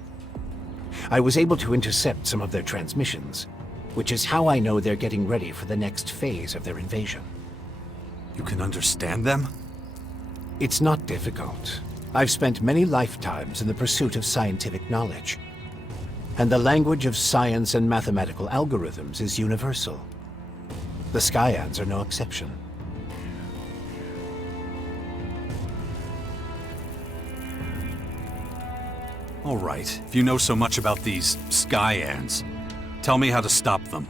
I was able to intercept some of their transmissions, which is how I know they're getting ready for the next phase of their invasion. You can understand them? It's not difficult. I've spent many lifetimes in the pursuit of scientific knowledge. And the language of science and mathematical algorithms is universal. The Skyans are no exception. All right, if you know so much about these Skyans, tell me how to stop them.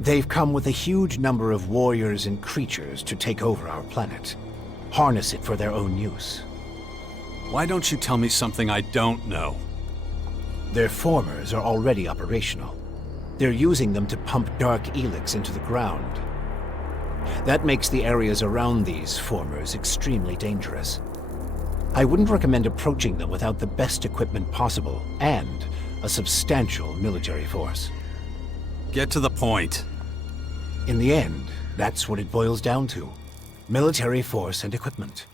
They've come with a huge number of warriors and creatures to take over our planet. Harness it for their own use. Why don't you tell me something I don't know? Their formers are already operational. They're using them to pump dark Elex into the ground. That makes the areas around these formers extremely dangerous. I wouldn't recommend approaching them without the best equipment possible and a substantial military force. Get to the point. In the end, that's what it boils down to. Military force and equipment.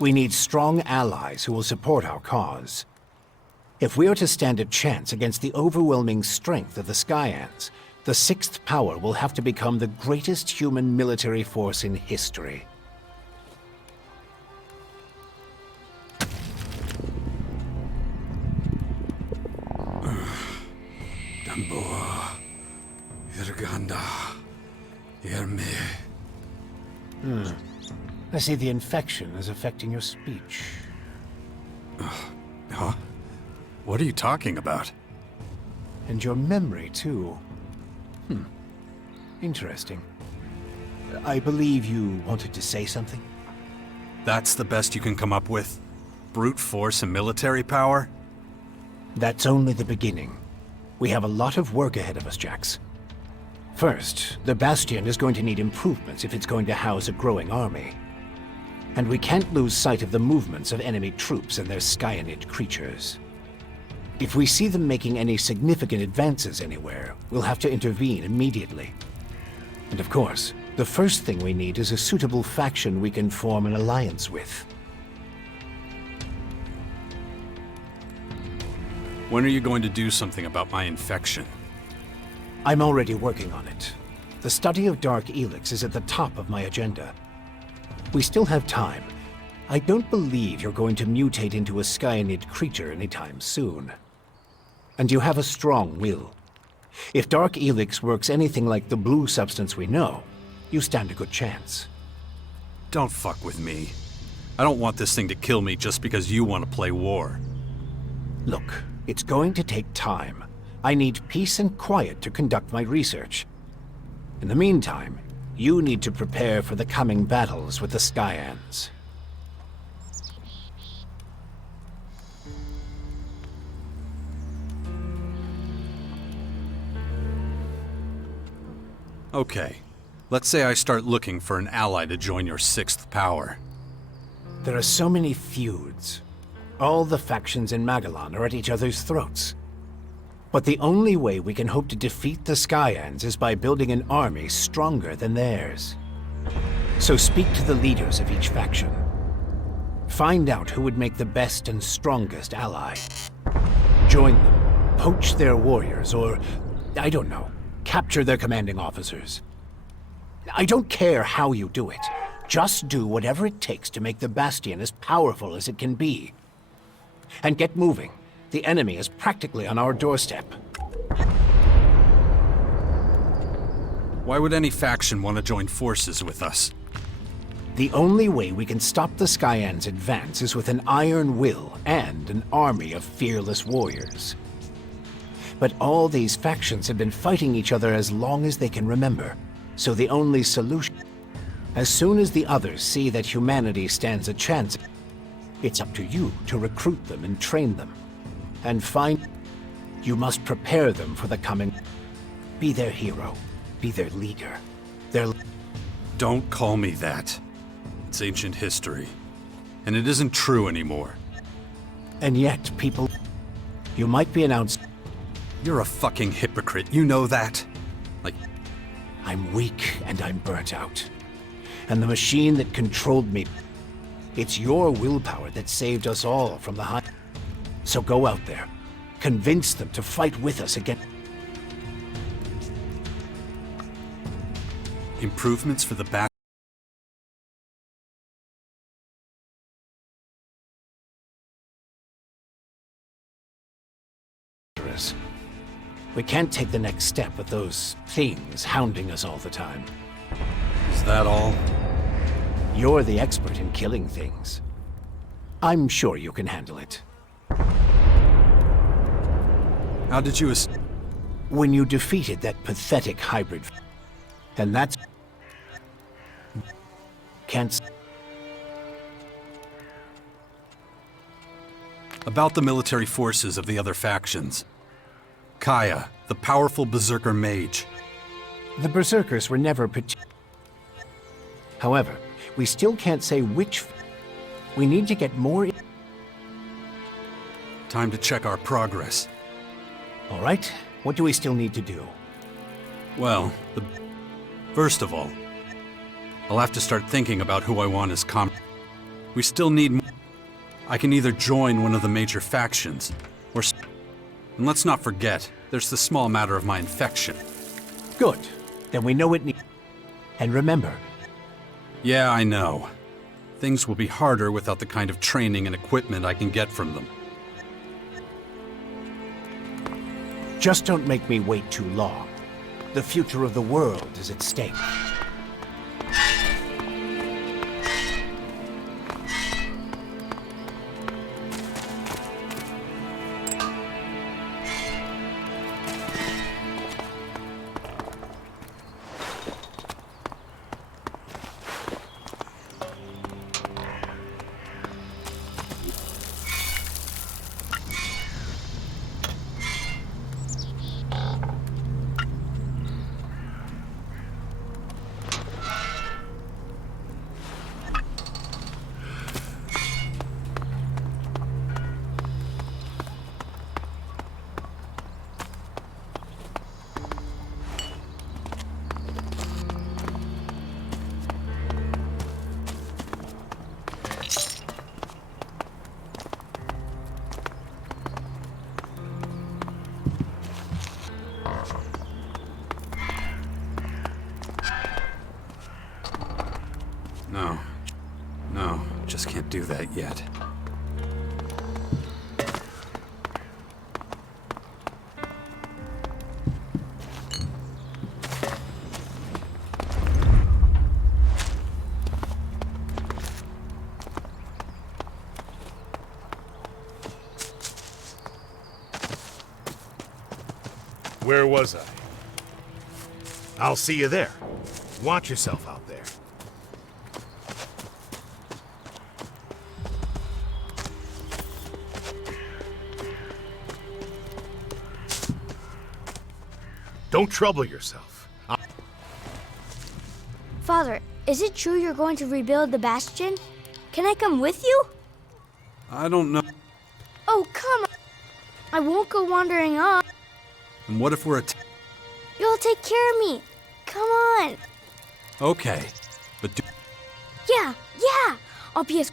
We need strong allies who will support our cause. If we are to stand a chance against the overwhelming strength of the Skyans, the Sixth Power will have to become the greatest human military force in history. I see the infection is affecting your speech. Huh? What are you talking about? And your memory, too. Interesting. I believe you wanted to say something? That's the best you can come up with? Brute force and military power? That's only the beginning. We have a lot of work ahead of us, Jax. First, the Bastion is going to need improvements if it's going to house a growing army. And we can't lose sight of the movements of enemy troops and their Skyanid creatures. If we see them making any significant advances anywhere, we'll have to intervene immediately. And of course, the first thing we need is a suitable faction we can form an alliance with. When are you going to do something about my infection? I'm already working on it. The study of Dark Elex is at the top of my agenda. We still have time. I don't believe you're going to mutate into a Skyanid creature anytime soon. And you have a strong will. If Dark Elex works anything like the blue substance we know, you stand a good chance. Don't fuck with me. I don't want this thing to kill me just because you want to play war. Look, it's going to take time. I need peace and quiet to conduct my research. In the meantime, you need to prepare for the coming battles with the Skyans. Okay, let's say I start looking for an ally to join your Sixth Power. There are so many feuds. All the factions in Magellan are at each other's throats. But the only way we can hope to defeat the Skyans is by building an army stronger than theirs. So speak to the leaders of each faction. Find out who would make the best and strongest ally. Join them, poach their warriors, or, I don't know, capture their commanding officers. I don't care how you do it. Just do whatever it takes to make the Bastion as powerful as it can be. And get moving. The enemy is practically on our doorstep. Why would any faction want to join forces with us? The only way we can stop the Skyans' advance is with an iron will and an army of fearless warriors. But all these factions have been fighting each other as long as they can remember, so the only solution... As soon as the others see that humanity stands a chance, it's up to you to recruit them and train them. And you must prepare them for the coming. Be their hero. Be their leader. Don't call me that. It's ancient history. And it isn't true anymore. And yet, people... You might be announced... You're a fucking hypocrite, you know that? Like... I'm weak and I'm burnt out. And the machine that controlled me... It's your willpower that saved us all from the high... So go out there. Convince them to fight with us again. Improvements for the back... We can't take the next step with those things hounding us all the time. Is that all? You're the expert in killing things. I'm sure you can handle it. How did you When you defeated that pathetic hybrid... And that's... Can't... About the military forces of the other factions. Kaya, the powerful berserker mage. The berserkers were never However, we still can't say which... We need to get more... Time to check our progress. All right, what do we still need to do? Well, first of all, I'll have to start thinking about who I want as We still need more. I can either join one of the major factions, or... And let's not forget, there's the small matter of my infection. Good. Then we know it needs... And remember... Yeah, I know. Things will be harder without the kind of training and equipment I can get from them. Just don't make me wait too long. The future of the world is at stake. No, just can't do that yet. Where was I? I'll see you there. Watch yourself out there. Don't trouble yourself. Father, is it true you're going to rebuild the Bastion? Can I come with you? I don't know. Oh, come on. I won't go wandering off. And what if we're You'll take care of me. Come on. Okay, but Yeah. I'll be as...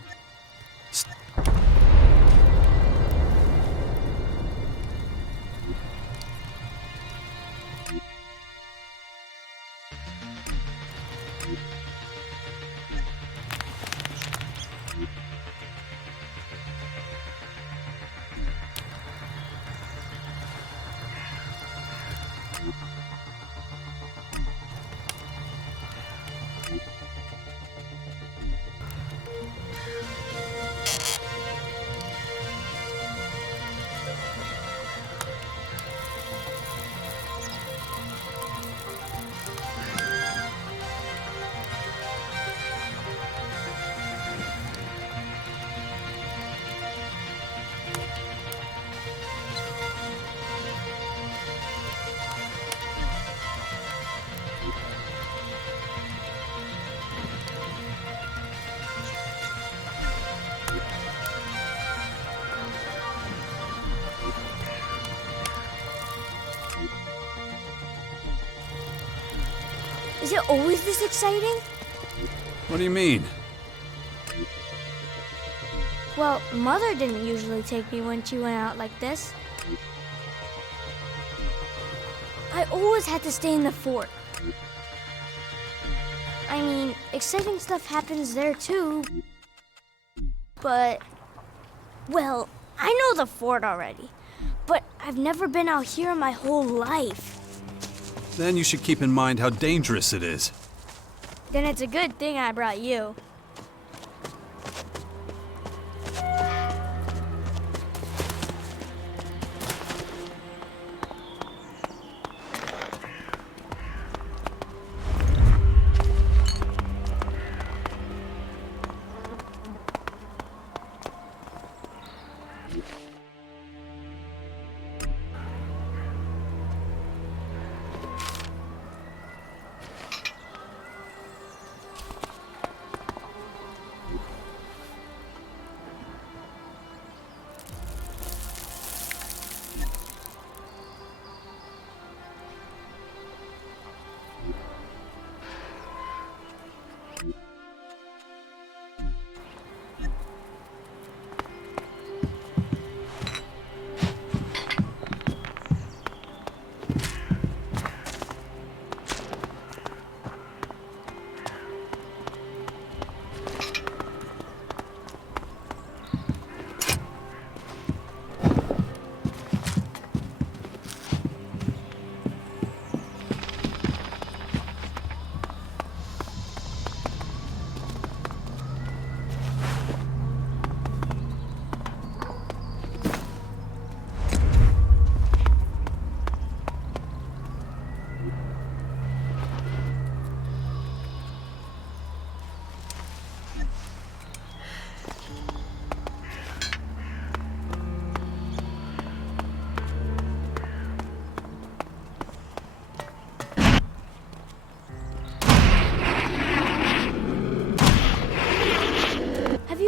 Is it always this exciting? What do you mean? Well, Mother didn't usually take me when she went out like this. I always had to stay in the fort. I mean, exciting stuff happens there too. But, well, I know the fort already. But I've never been out here in my whole life. Then you should keep in mind how dangerous it is. Then it's a good thing I brought you.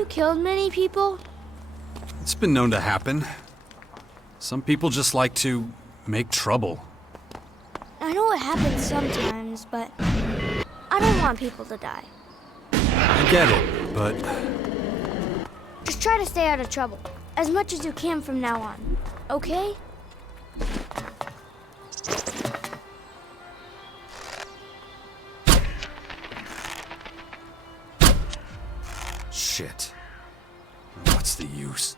Killed many people? It's been known to happen. Some people just like to make trouble. I know it happens sometimes, but I don't want people to die. I get it, but... Just try to stay out of trouble, as much as you can from now on, okay? Shit. What's the use?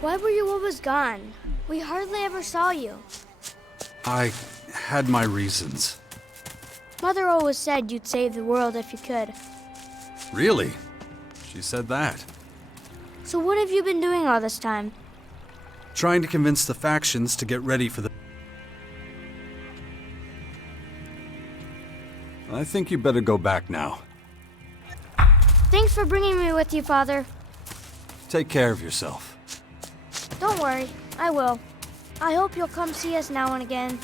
Why were you always gone? We hardly ever saw you. I had my reasons. Mother always said you'd save the world if you could. Really? She said that. So what have you been doing all this time? Trying to convince the factions to get ready for the... I think you better go back now. Thanks for bringing me with you, Father. Take care of yourself. Don't worry, I will. I hope you'll come see us now and again.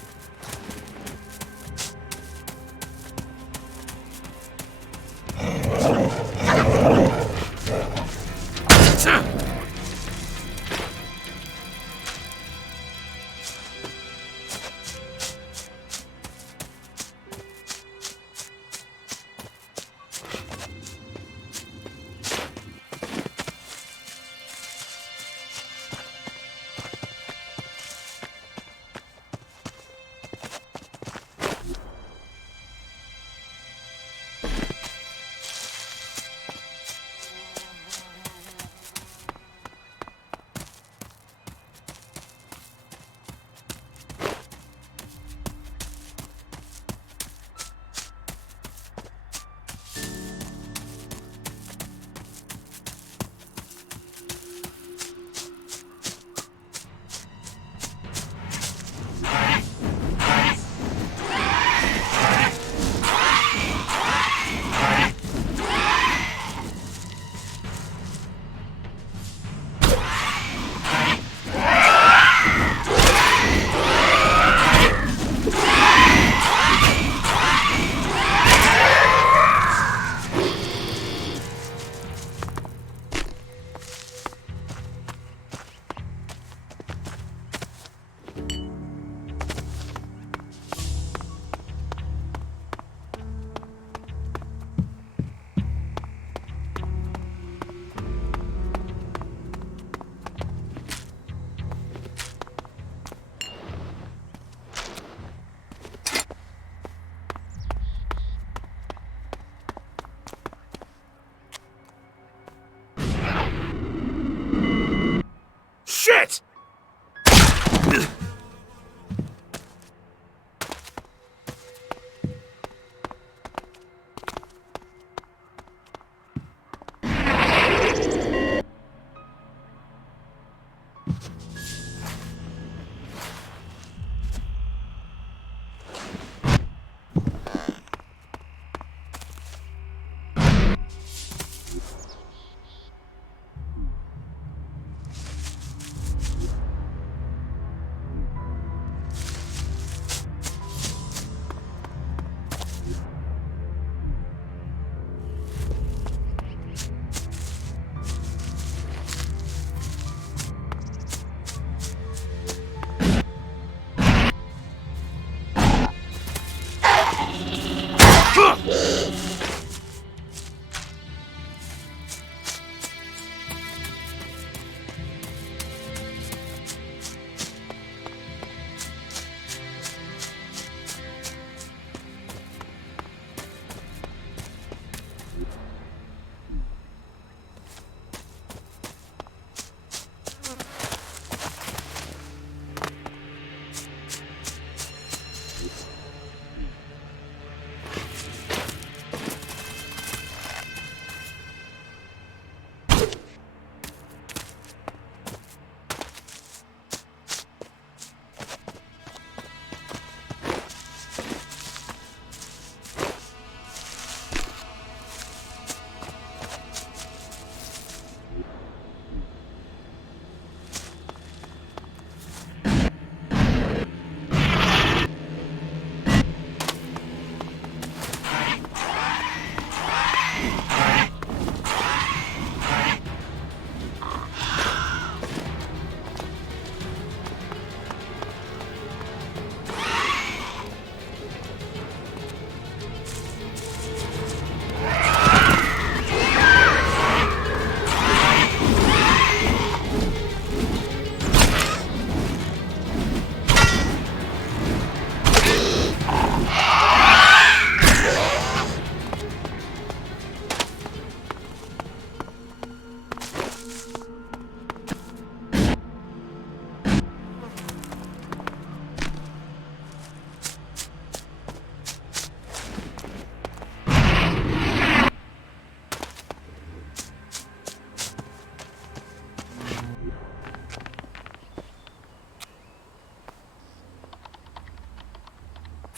Shit!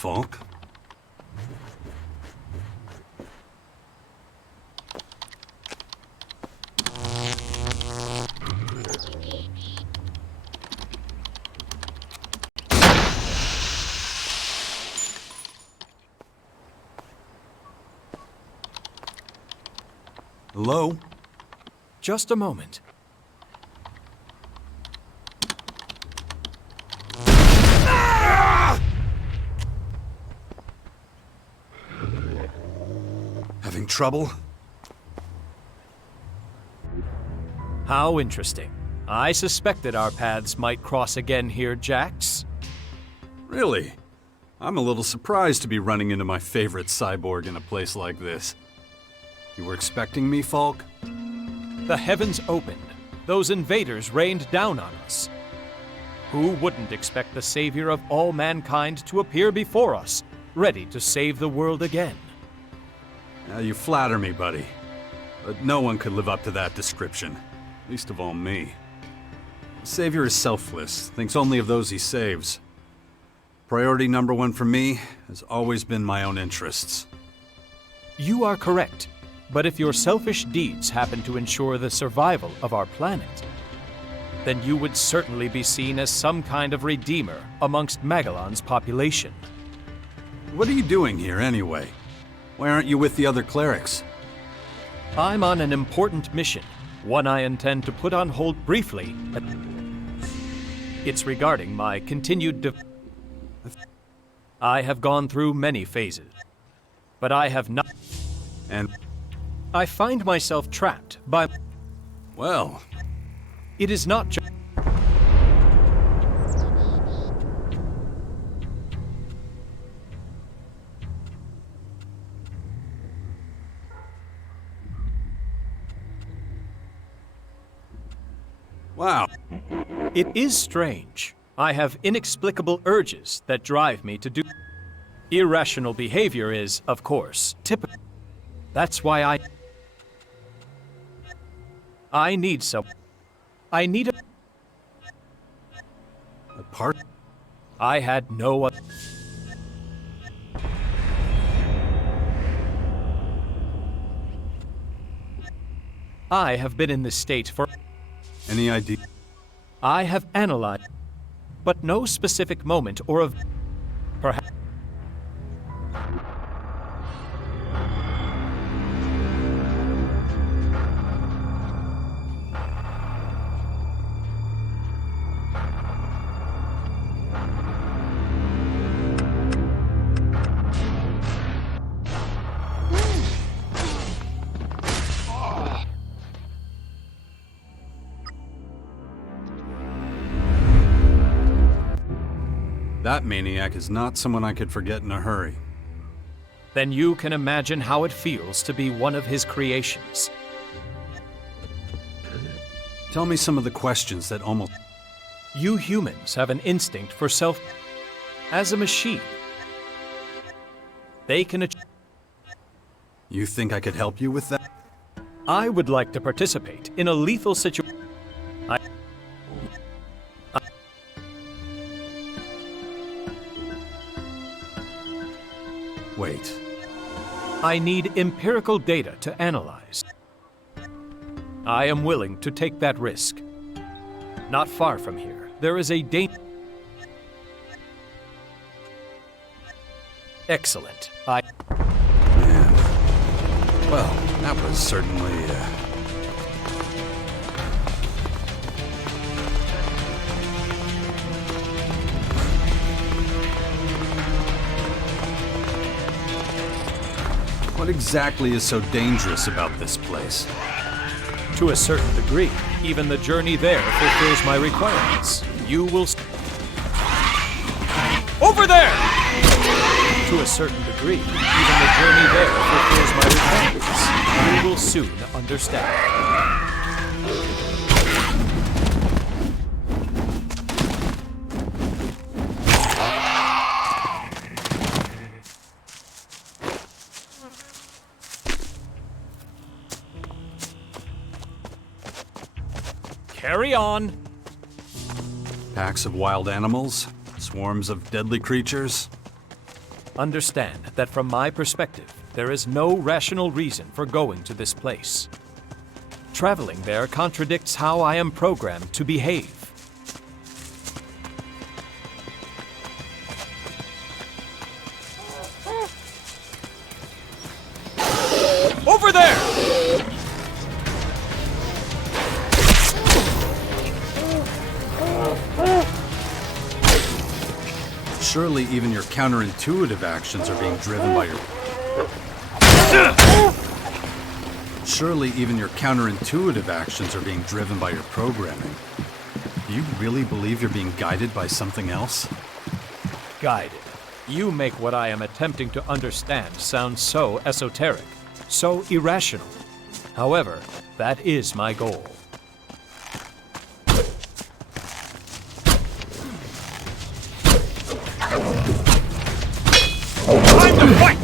Falk. Hello? Just a moment. Having trouble? How interesting. I suspected our paths might cross again here, Jax. Really? I'm a little surprised to be running into my favorite cyborg in a place like this. You were expecting me, Falk? The heavens opened. Those invaders rained down on us. Who wouldn't expect the savior of all mankind to appear before us, ready to save the world again? Now you flatter me, buddy. But no one could live up to that description. Least of all me. The savior is selfless, thinks only of those he saves. Priority number one for me has always been my own interests. You are correct. But if your selfish deeds happen to ensure the survival of our planet, then you would certainly be seen as some kind of redeemer amongst Magellan's population. What are you doing here, anyway? Why aren't you with the other clerics? I'm on an important mission, one I intend to put on hold briefly. It's regarding my continued I have gone through many phases, but I have not... And... I find myself trapped by... Well... It is not just... Wow. It is strange. I have inexplicable urges that drive me to do... Irrational behavior is, of course, typical. That's why I need some... I need a part? I had no... I have been in this state for... Any idea? I have analyzed, but no specific moment or of... Perhaps... That maniac is not someone I could forget in a hurry. Then you can imagine how it feels to be one of his creations. Tell me some of the questions that almost... You humans have an instinct for self... As a machine, they can achieve... You think I could help you with that? I would like to participate in a lethal situation. Wait. I need empirical data to analyze. I am willing to take that risk. Not far from here, there is a danger. Excellent. Man. Well, that was certainly... What exactly is so dangerous about this place? To a certain degree, even the journey there fulfills my requirements. You will... Over there! To a certain degree, even the journey there fulfills my requirements. You will soon understand. Carry on. Packs of wild animals, swarms of deadly creatures. Understand that from my perspective, there is no rational reason for going to this place. Traveling there contradicts how I am programmed to behave. Over there! Surely even your counterintuitive actions are being driven by your... Surely even your counterintuitive actions are being driven by your programming. Do you really believe you're being guided by something else? Guided. You make what I am attempting to understand sound so esoteric, so irrational. However, that is my goal. Time to fight!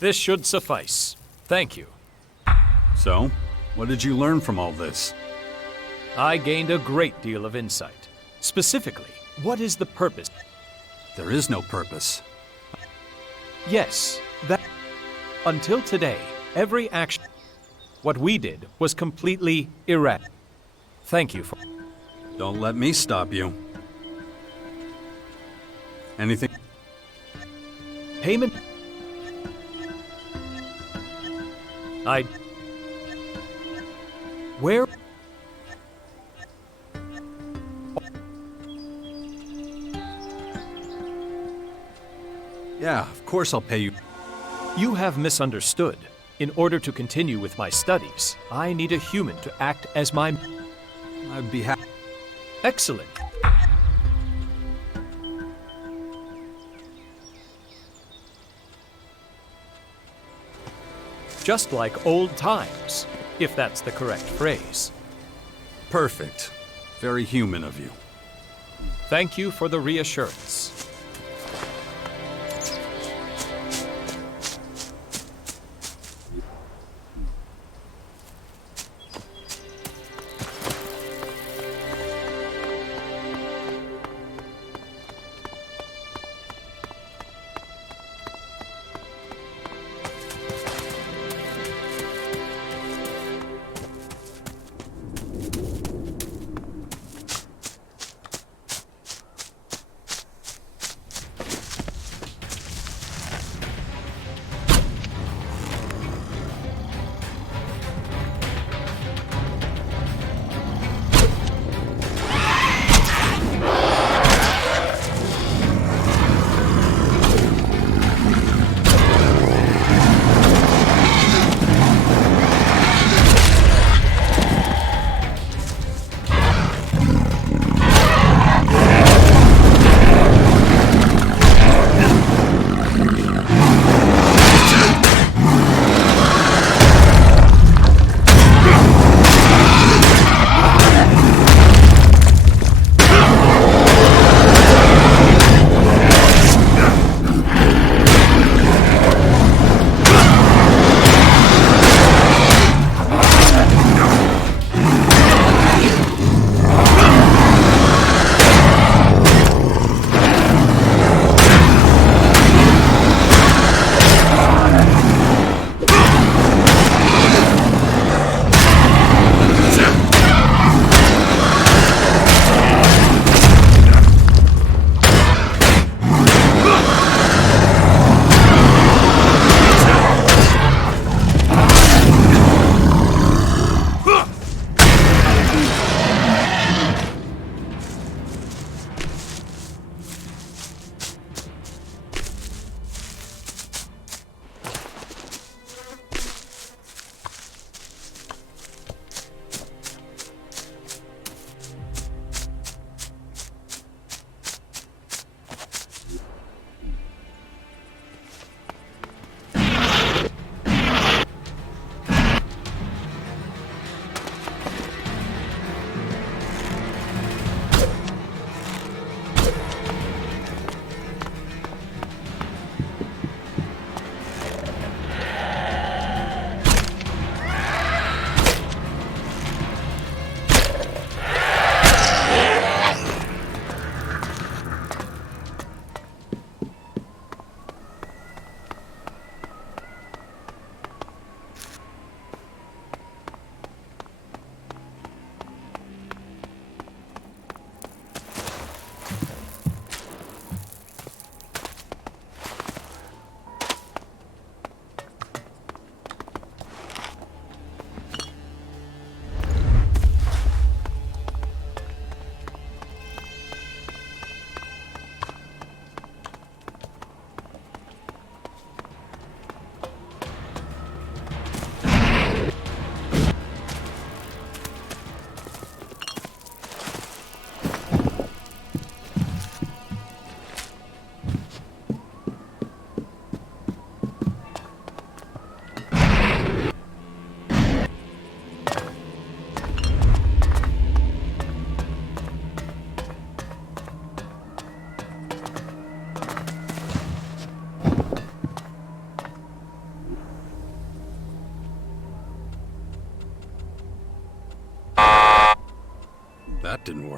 This should suffice. Thank you. So, what did you learn from all this? I gained a great deal of insight. Specifically, what is the purpose? There is no purpose. Yes, that... Until today, every action... What we did was completely irrational. Thank you for... Don't let me stop you. Anything? Payment... Where? Yeah, of course I'll pay you. You have misunderstood. In order to continue with my studies, I need a human to act as my... I'd be happy. Excellent. Just like old times, if that's the correct phrase. Perfect. Very human of you. Thank you for the reassurance.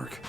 work.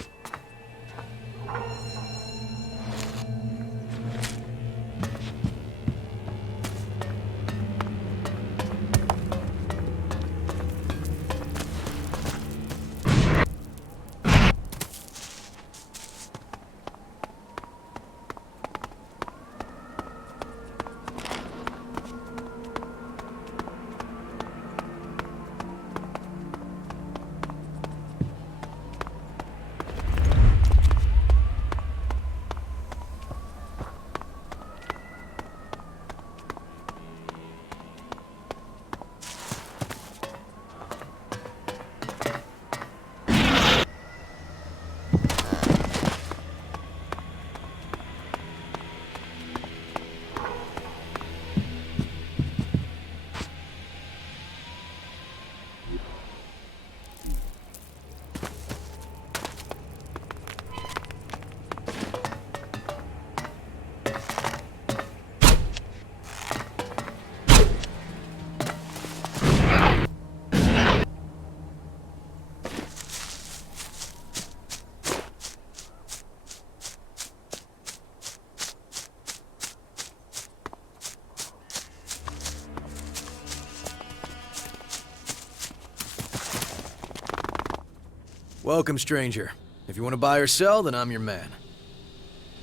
Welcome, stranger. If you want to buy or sell, then I'm your man.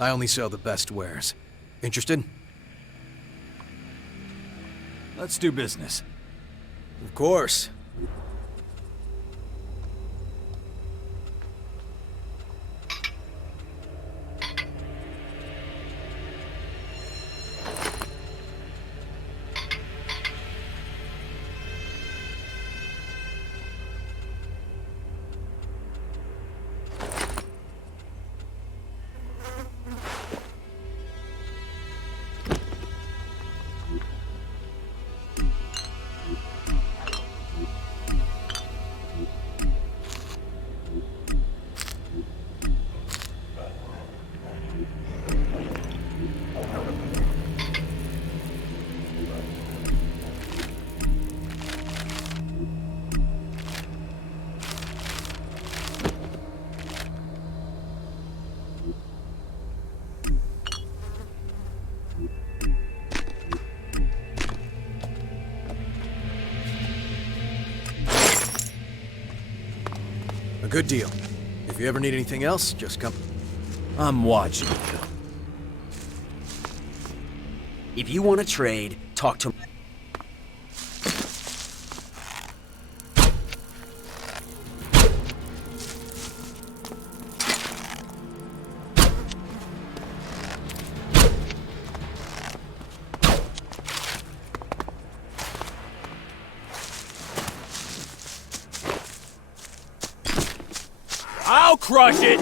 I only sell the best wares. Interested? Let's do business. Of course. A good deal. If you ever need anything else, just come. I'm watching you. If you want to trade, talk to me. I'll crush it!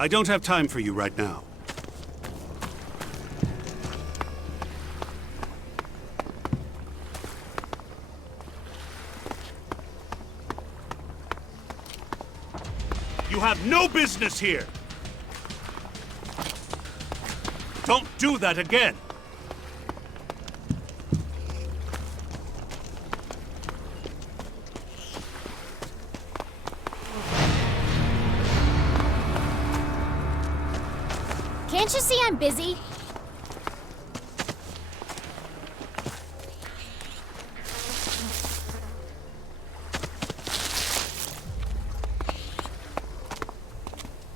I don't have time for you right now. You have no business here! Don't do that again! Can't you see I'm busy?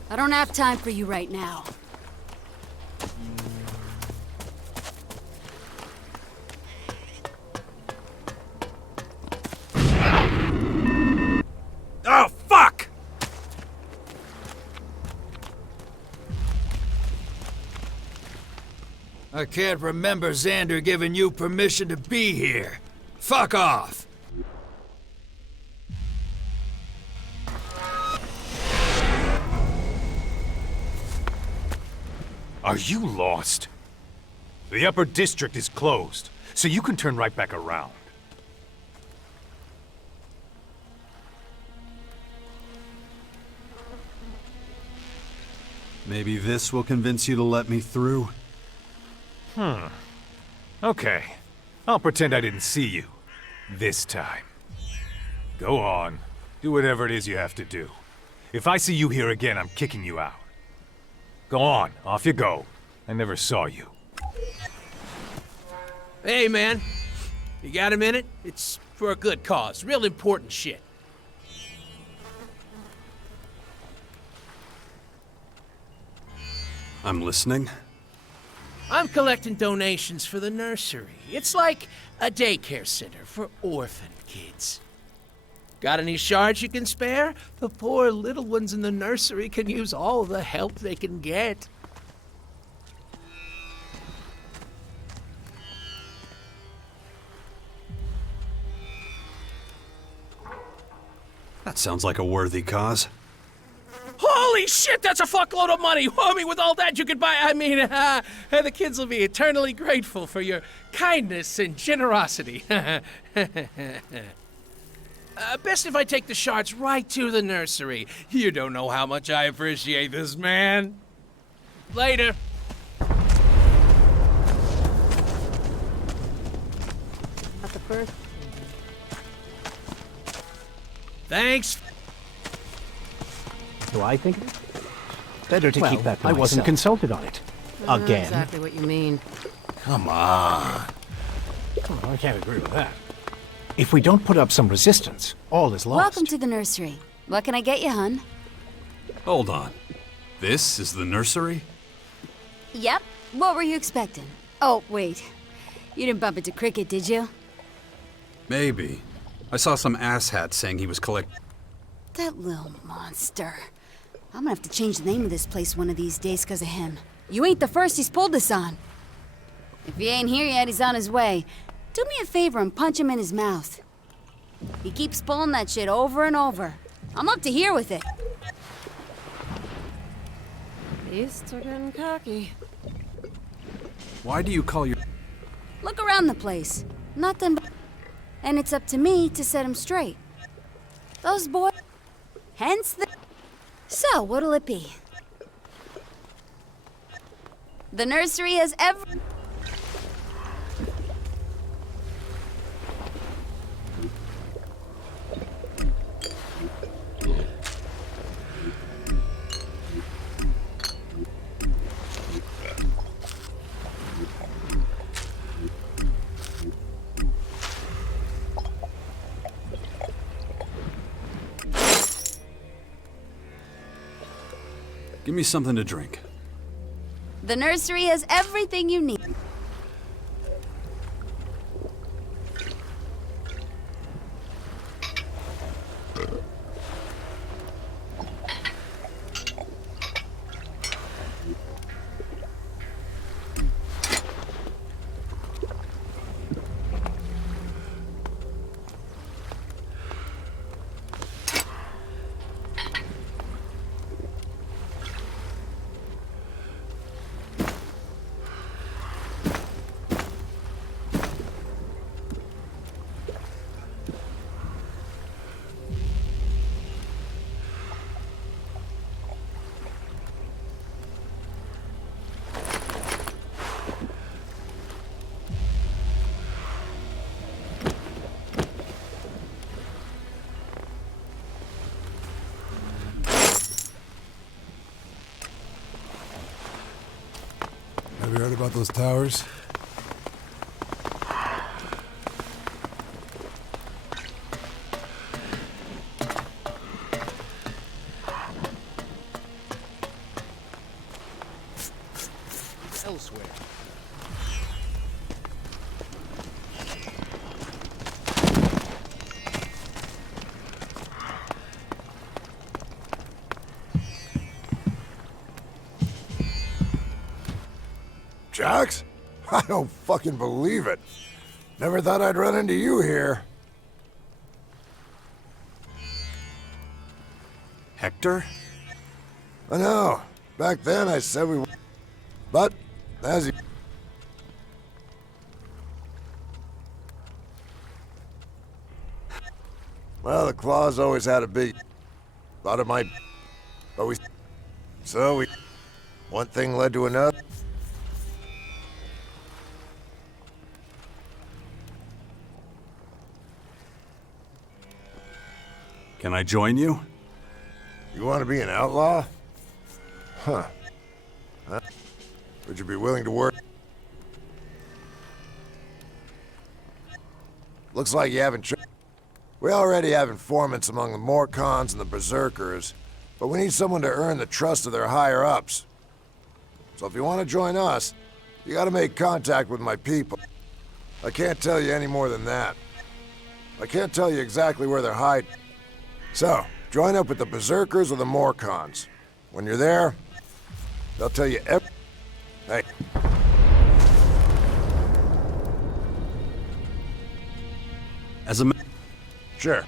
I don't have time for you right now. Oh, fuck! I can't remember Xander giving you permission to be here. Fuck off! Are you lost? The upper district is closed, so you can turn right back around. Maybe this will convince you to let me through? Okay. I'll pretend I didn't see you. This time. Go on. Do whatever it is you have to do. If I see you here again, I'm kicking you out. Go on. Off you go. I never saw you. Hey, man. You got a minute? It's for a good cause. Real important shit. I'm listening. I'm collecting donations for the nursery. It's like a daycare center for orphan kids. Got any shards you can spare? The poor little ones in the nursery can use all the help they can get. That sounds like a worthy cause. Holy shit, that's a fuckload of money! I mean, with all that you could buy, the kids will be eternally grateful for your kindness and generosity. Best if I take the shards right to the nursery. You don't know how much I appreciate this, man. Later. Not the first. Thanks. Do I think it? Better to keep that to I wasn't myself. consulted on it. Again. Exactly what you mean. Come on. Oh, I can't agree with that. If we don't put up some resistance, all is lost. Welcome to the nursery. What can I get you, hun? Hold on. This is the nursery? Yep. What were you expecting? Oh, wait. You didn't bump into Cricket, did you? Maybe. I saw some asshat saying he was That little monster. I'm gonna have to change the name of this place one of these days because of him. You ain't the first he's pulled this on. If he ain't here yet, he's on his way. Do me a favor and punch him in his mouth. He keeps pulling that shit over and over. I'm up to here with it. Beasts are getting cocky. Why do you call your... Look around the place. Nothing but... And it's up to me to set him straight. Those boys... Hence the... So, what'll it be? The nursery has every... Give me something to drink. The nursery has everything you need. Have you heard about those towers? Elsewhere. Jax? I don't fucking believe it. Never thought I'd run into you here. Hector? I know. Back then I said we... But, as you... Well, the Claws always had a big... Thought it might... But we... So we... One thing led to another. Can I join you? You want to be an outlaw? Huh. Would you be willing to work? Looks like you haven't... We already have informants among the Morcons and the Berserkers, but we need someone to earn the trust of their higher-ups. So if you want to join us, you gotta make contact with my people. I can't tell you any more than that. I can't tell you exactly where they're hiding. So, join up with the Berserkers or the Morcons. When you're there, they'll tell you Hey. As a... Sure.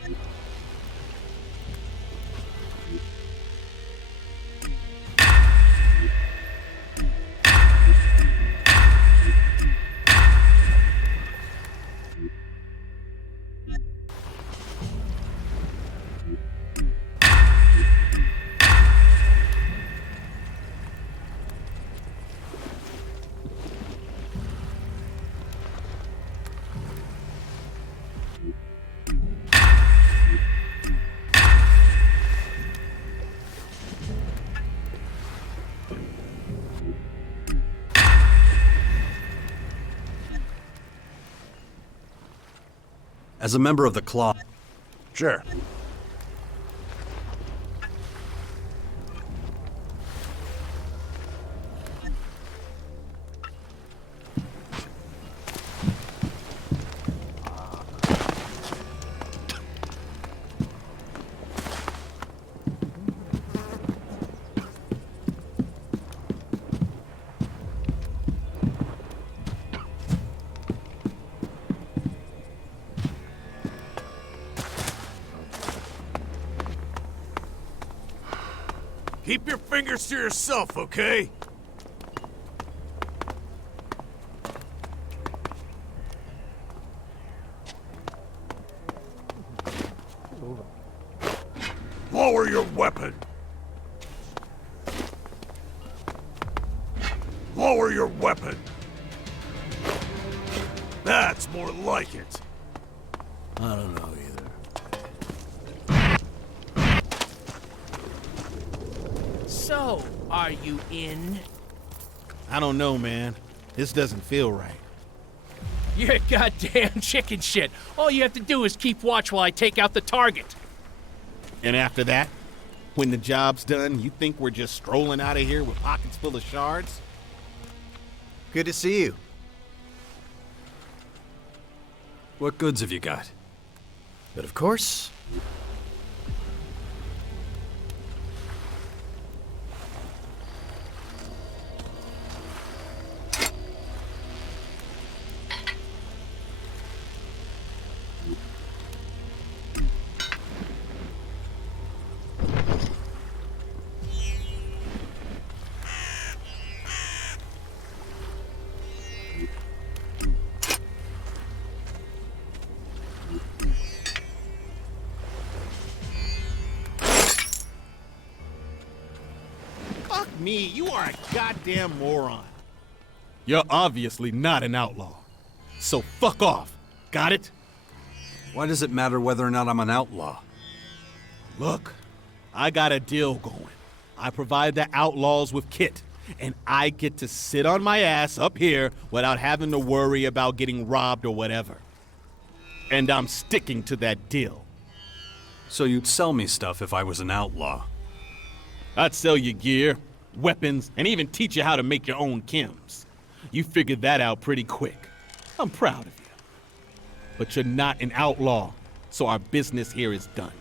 As a member of the Claw... Sure. Keep your fingers to yourself, okay? Lower your weapon! Lower your weapon! That's more like it. I don't know either. So, are you in? I don't know, man. This doesn't feel right. You're goddamn chicken shit. All you have to do is keep watch while I take out the target. And after that, when the job's done, you think we're just strolling out of here with pockets full of shards? Good to see you. What goods have you got? But of course, Me, you are a goddamn moron. You're obviously not an outlaw. So fuck off. Got it? Why does it matter whether or not I'm an outlaw? Look, I got a deal going. I provide the outlaws with kit. and I get to sit on my ass up here without having to worry about getting robbed or whatever. And I'm sticking to that deal. So you'd sell me stuff if I was an outlaw? I'd sell you gear, weapons, and even teach you how to make your own chems. You figured that out pretty quick. I'm proud of you. But you're not an outlaw, so our business here is done.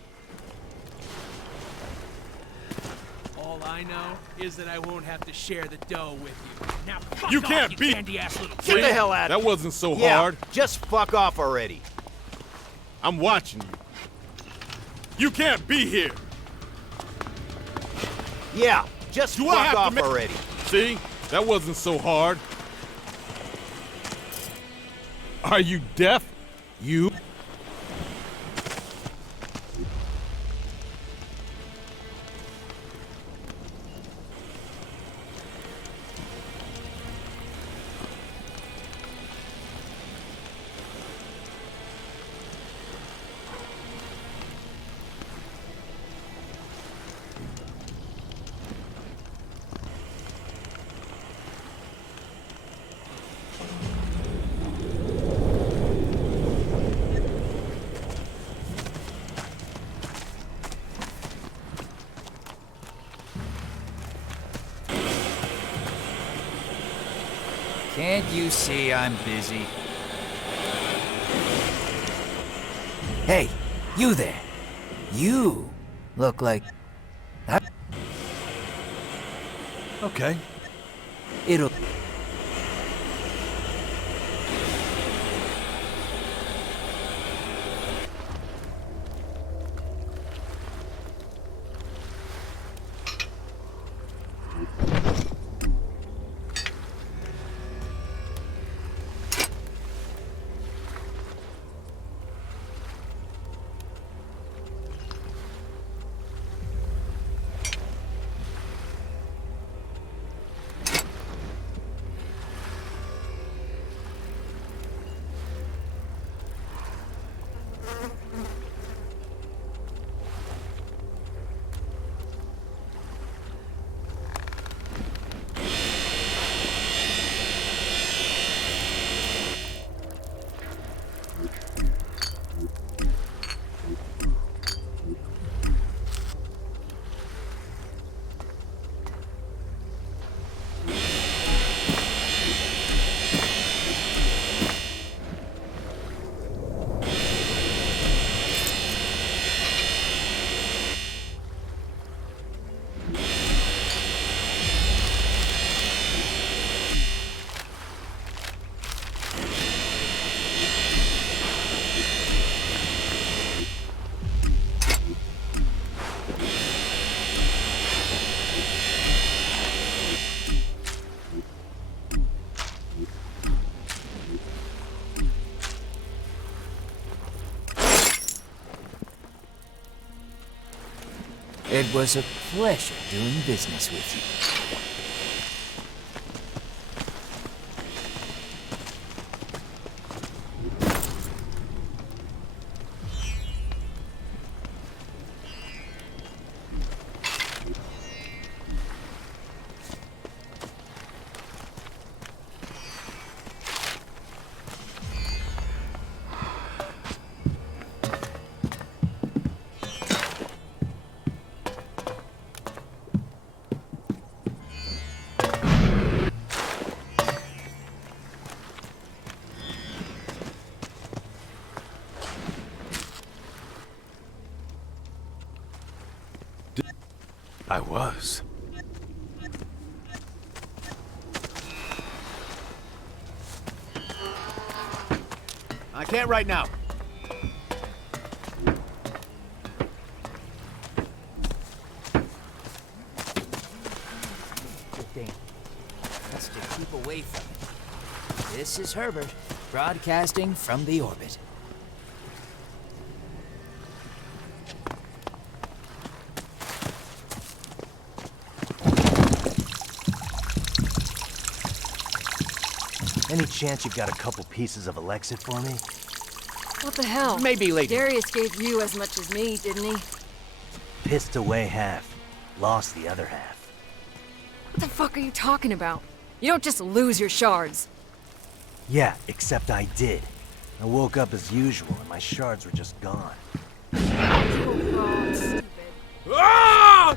All I know is that I won't have to share the dough with you. Now fuck You off, can't you be- candy-ass little Get the hell out of here. That wasn't so hard. Just fuck off already. I'm watching you. You can't be here. Yeah, just Do I fuck have to off make- already. See? That wasn't so hard. Are you deaf? You? Can't you see I'm busy? Hey, you there. You look like... Okay. It'll... It was a pleasure doing business with you. I was. I can't right now. Let's just keep away from it. This is Herbert, broadcasting from the orbit. Any chance you've got a couple pieces of Elexit for me? What the hell? Maybe later. Darius gave you as much as me, didn't he? Pissed away half, lost the other half. What the fuck are you talking about? You don't just lose your shards. Yeah, except I did. I woke up as usual and my shards were just gone. Oh, stupid. Ah!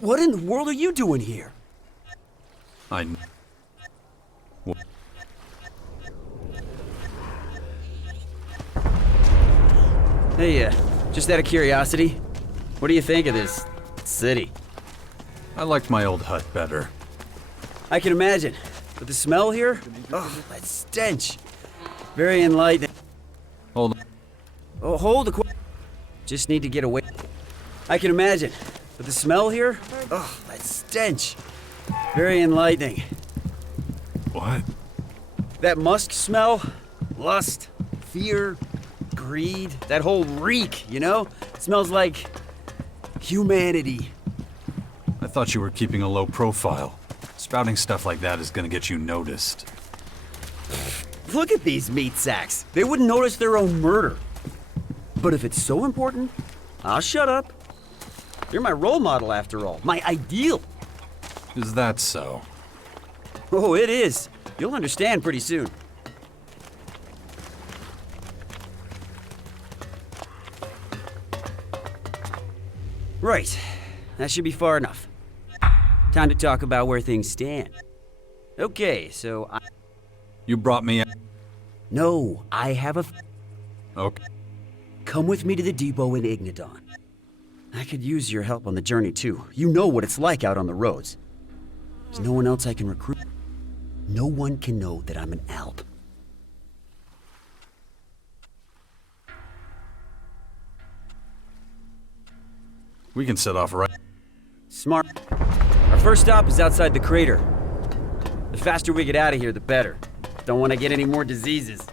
What in the world are you doing here? Hey, just out of curiosity, what do you think of this city? I liked my old hut better. I can imagine, but the smell here? Oh, that stench. Very enlightening. Hold on. Oh, hold the just need to get away. I can imagine, but the smell here? Oh, that stench. Very enlightening. What? That musk smell, lust, fear, greed, that whole reek, you know? It smells like humanity. I thought you were keeping a low profile. Spouting stuff like that is gonna get you noticed. Look at these meat sacks. They wouldn't notice their own murder. But if it's so important, I'll shut up. You're my role model after all, my ideal. Is that so? Oh, it is. You'll understand pretty soon. Right. That should be far enough. Time to talk about where things stand. Okay, so You brought me a... No, I have a... Okay. Come with me to the depot in Ignadon. I could use your help on the journey too. You know what it's like out on the roads. There's no one else I can recruit. No one can know that I'm an Alp. We can set off right... Smart. Our first stop is outside the crater. The faster we get out of here, the better. Don't want to get any more diseases.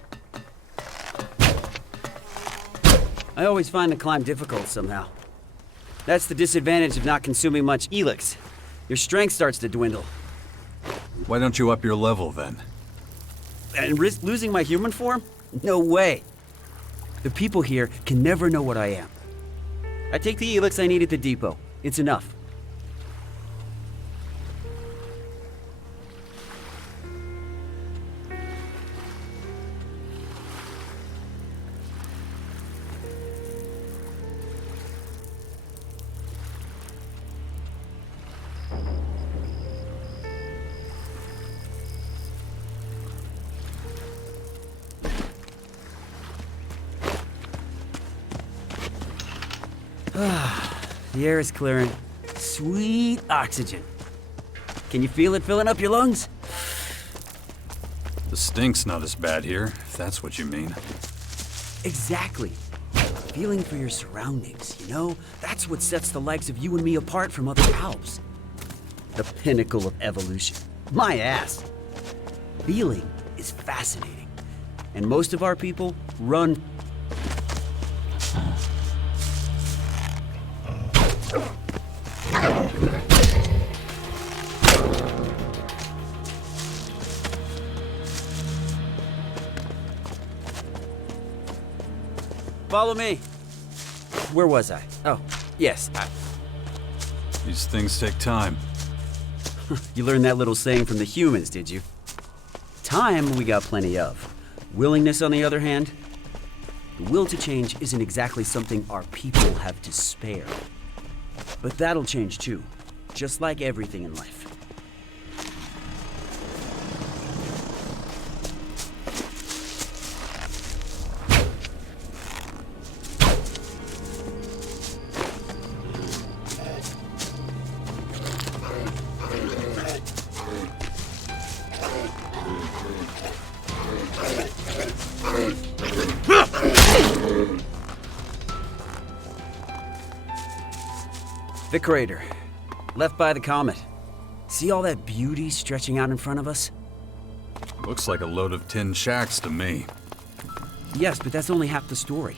I always find the climb difficult somehow. That's the disadvantage of not consuming much Elex. Your strength starts to dwindle. Why don't you up your level then? And risk losing my human form? No way. The people here can never know what I am. I take the Elex I need at the depot. It's enough. The air is clearing. Sweet oxygen. Can you feel it filling up your lungs? The stink's not as bad here, if that's what you mean. Exactly. Feeling for your surroundings, you know? That's what sets the likes of you and me apart from other Alps. The pinnacle of evolution. My ass. Feeling is fascinating. And most of our people run... Follow me. Where was I? Oh, yes. These things take time. You learned that little saying from the humans, did you? Time we got plenty of. Willingness, on the other hand, the will to change isn't exactly something our people have to spare. But that'll change too, just like everything in life. The crater. Left by the comet. See all that beauty stretching out in front of us? Looks like a load of tin shacks to me. Yes, but that's only half the story.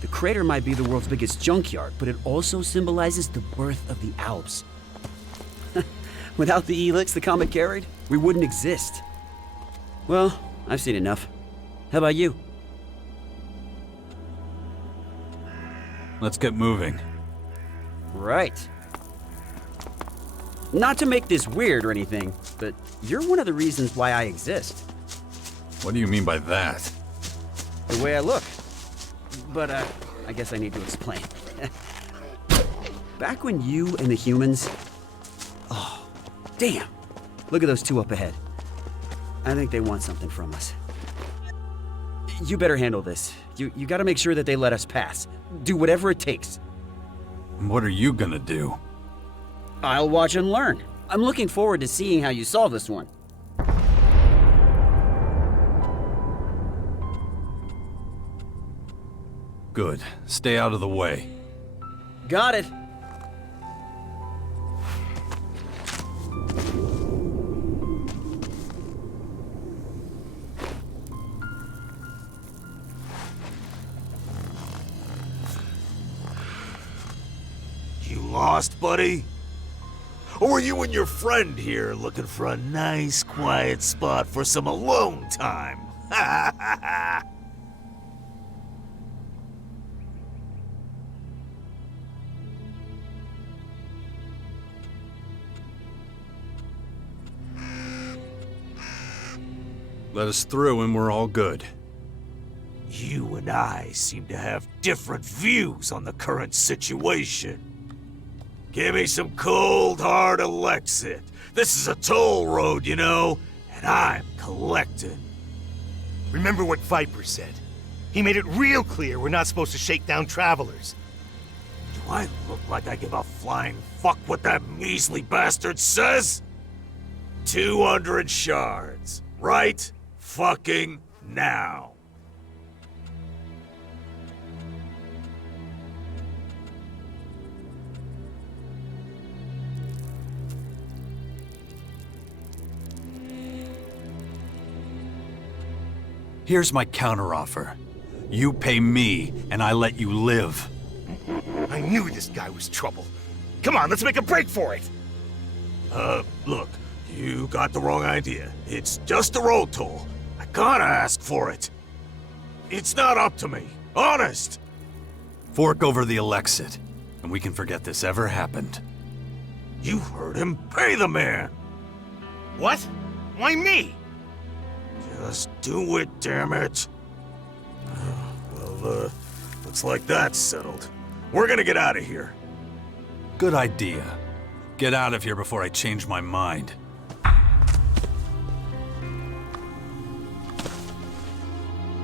The crater might be the world's biggest junkyard, but it also symbolizes the birth of the Alps. Without the Elex the comet carried, we wouldn't exist. Well, I've seen enough. How about you? Let's get moving. Right. Not to make this weird or anything, but you're one of the reasons why I exist. What do you mean by that? The way I look. But, I guess I need to explain. Back when you and the humans... Oh, damn! Look at those two up ahead. I think they want something from us. You better handle this. You gotta make sure that they let us pass. Do whatever it takes. What are you gonna do? I'll watch and learn. I'm looking forward to seeing how you solve this one. Good. Stay out of the way. Got it. You lost, buddy? Or were you and your friend here looking for a nice, quiet spot for some alone time? Ha ha ha! Let us through and we're all good. You and I seem to have different views on the current situation. Give me some cold, hard Elexit. This is a toll road, you know, and I'm collecting. Remember what Viper said. He made it real clear we're not supposed to shake down travelers. Do I look like I give a flying fuck what that measly bastard says? 200 shards. Right fucking now. Here's my counteroffer. You pay me, and I let you live. I knew this guy was trouble. Come on, let's make a break for it. Look, you got the wrong idea. It's just a road toll. I gotta ask for it. It's not up to me. Honest. Fork over the Elexit, and we can forget this ever happened. You heard him. Pay the man. What? Why me? Just do it, damn it. Well, looks like that's settled. We're gonna get out of here. Good idea. Get out of here before I change my mind.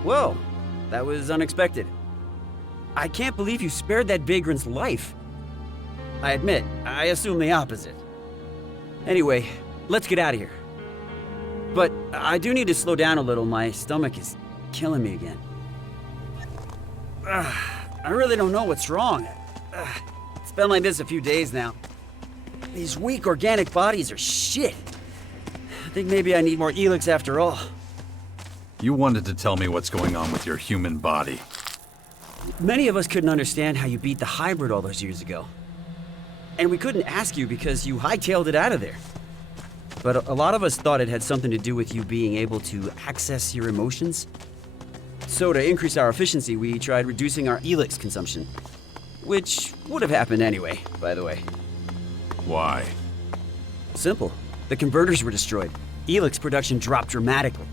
Whoa, that was unexpected. I can't believe you spared that vagrant's life. I admit, I assume the opposite. Anyway, let's get out of here. But I do need to slow down a little. My stomach is killing me again. I really don't know what's wrong. It's been like this a few days now. These weak organic bodies are shit. I think maybe I need more Elex after all. You wanted to tell me what's going on with your human body. Many of us couldn't understand how you beat the hybrid all those years ago. And we couldn't ask you because you hightailed it out of there. But a lot of us thought it had something to do with you being able to access your emotions. So to increase our efficiency, we tried reducing our Elex consumption. Which would have happened anyway, by the way. Why? Simple. The converters were destroyed. Elex production dropped dramatically.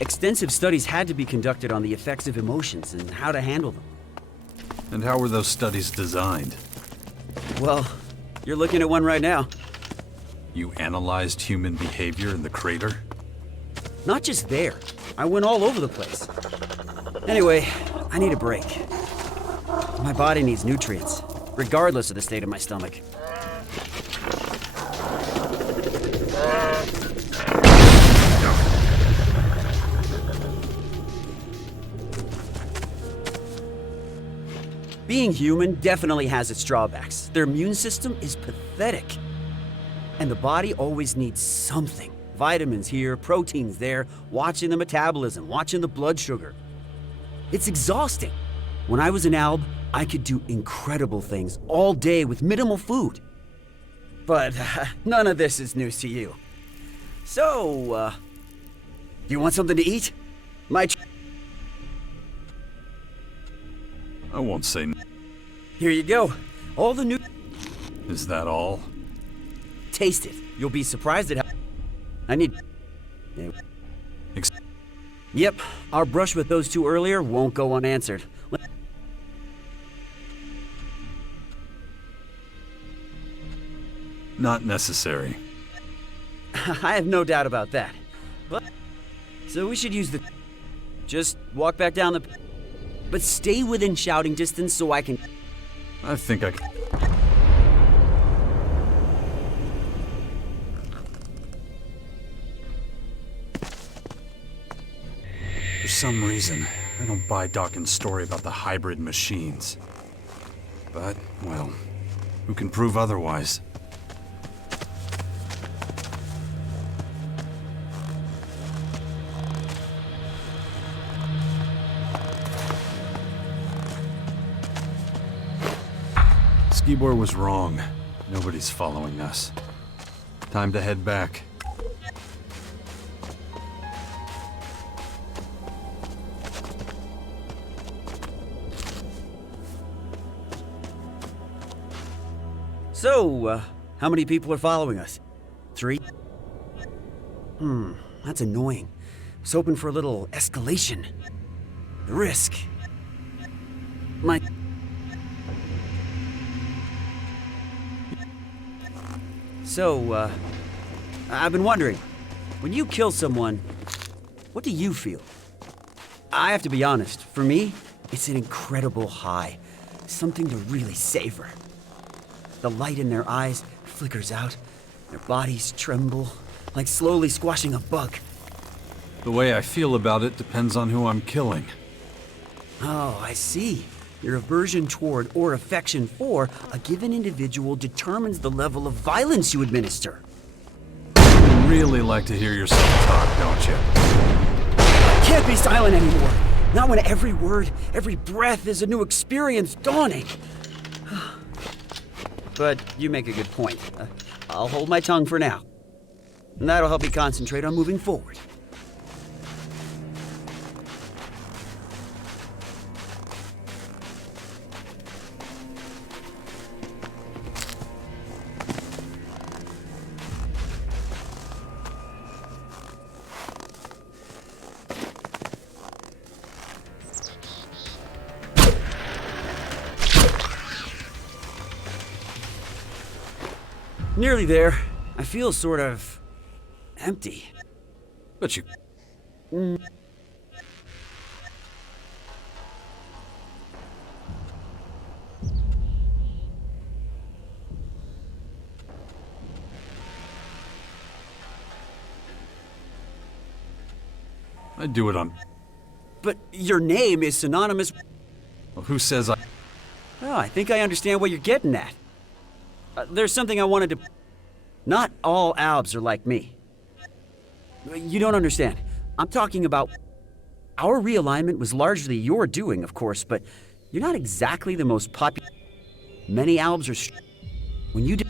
Extensive studies had to be conducted on the effects of emotions and how to handle them. And how were those studies designed? Well, you're looking at one right now. You analyzed human behavior in the crater? Not just there. I went all over the place. Anyway, I need a break. My body needs nutrients, regardless of the state of my stomach. Being human definitely has its drawbacks. Their immune system is pathetic. And the body always needs something. Vitamins here, proteins there, watching the metabolism, watching the blood sugar. It's exhausting. When I was an alb, I could do incredible things all day with minimal food. But none of this is news to you. So, do you want something to eat? I won't say Here you go. All the new... Is that all? Taste it. You'll be surprised at how... I need... Yep, our brush with those two earlier won't go unanswered. Not necessary. I have no doubt about that. But... So we should use the... Just walk back down the... But stay within shouting distance so I can... I think I can... For some reason, I don't buy Dawkins' story about the hybrid machines. But, well, who can prove otherwise? Skibor was wrong. Nobody's following us. Time to head back. So, how many people are following us? 3? That's annoying. I was hoping for a little escalation. The risk. So, I've been wondering, when you kill someone, what do you feel? I have to be honest, for me, it's an incredible high. Something to really savor. The light in their eyes flickers out, their bodies tremble, like slowly squashing a bug. The way I feel about it depends on who I'm killing. Oh, I see. Your aversion toward or affection for a given individual determines the level of violence you administer. You really like to hear yourself talk, don't you? I can't be silent anymore. Not when every word, every breath is a new experience dawning. But you make a good point. I'll hold my tongue for now. And that'll help me concentrate on moving forward. Nearly there. I feel sort of... empty. But you... I do it on... But your name is synonymous... Well, who says I... Oh, I think I understand what you're getting at. There's something I wanted to... Not all Albs are like me. You don't understand. I'm talking about... Our realignment was largely your doing, of course, but you're not exactly the most popular... Many Albs are... When you did...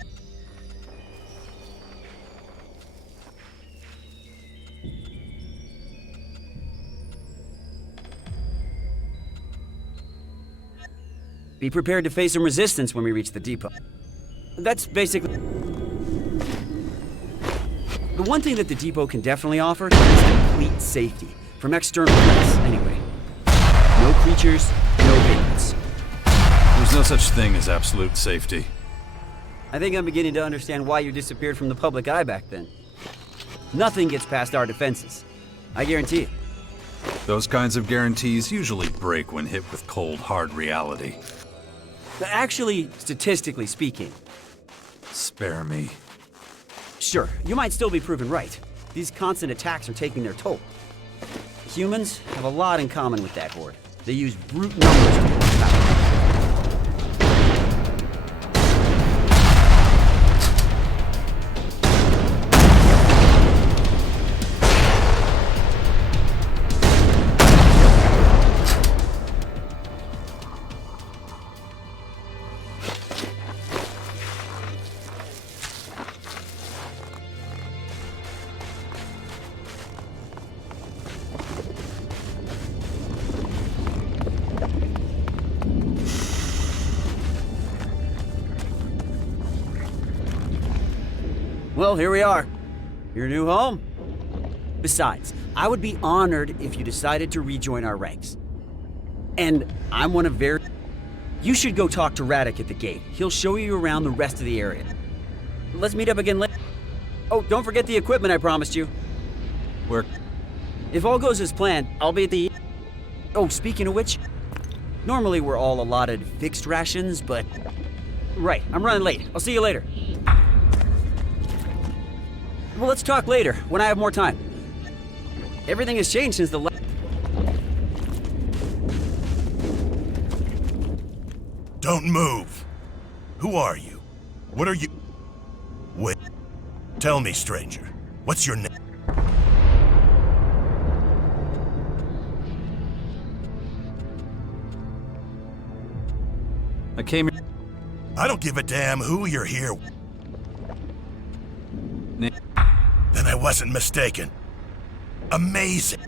Be prepared to face some resistance when we reach the depot. That's basically... The one thing that the depot can definitely offer is complete safety. From external threats, anyway. No creatures, no vagrants. There's no such thing as absolute safety. I think I'm beginning to understand why you disappeared from the public eye back then. Nothing gets past our defenses. I guarantee it. Those kinds of guarantees usually break when hit with cold, hard reality. Actually, statistically speaking. Spare me. Sure, you might still be proven right. These constant attacks are taking their toll. Humans have a lot in common with that horde. They use brute numbers to hold power. Well, here we are. Your new home? Besides, I would be honored if you decided to rejoin our ranks. And I'm one of very... You should go talk to Radek at the gate. He'll show you around the rest of the area. Let's meet up again later. Oh, don't forget the equipment I promised you. Where? If all goes as planned, I'll be at the... Oh, speaking of which, normally we're all allotted fixed rations, but... Right, I'm running late. I'll see you later. Well, let's talk later, when I have more time. Everything has changed since the last... Don't move. Who are you? What are you... Wait. Tell me, stranger. What's your name? I came here... I don't give a damn who you're here. Then I wasn't mistaken. Amazing.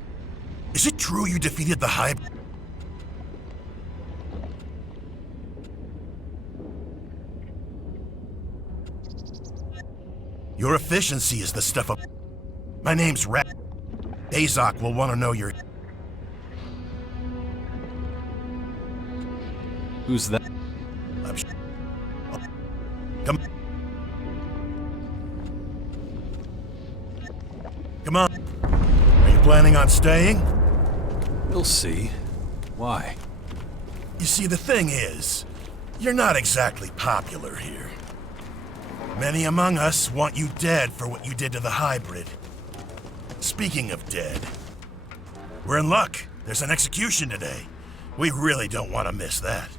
Is it true you defeated the hybrid? Your efficiency is the stuff of... My name's Rat. Azok will want to know your... Who's that? I'm Come... Come on. Are you planning on staying? We'll see. Why? You see, the thing is, you're not exactly popular here. Many among us want you dead for what you did to the hybrid. Speaking of dead, we're in luck. There's an execution today. We really don't want to miss that.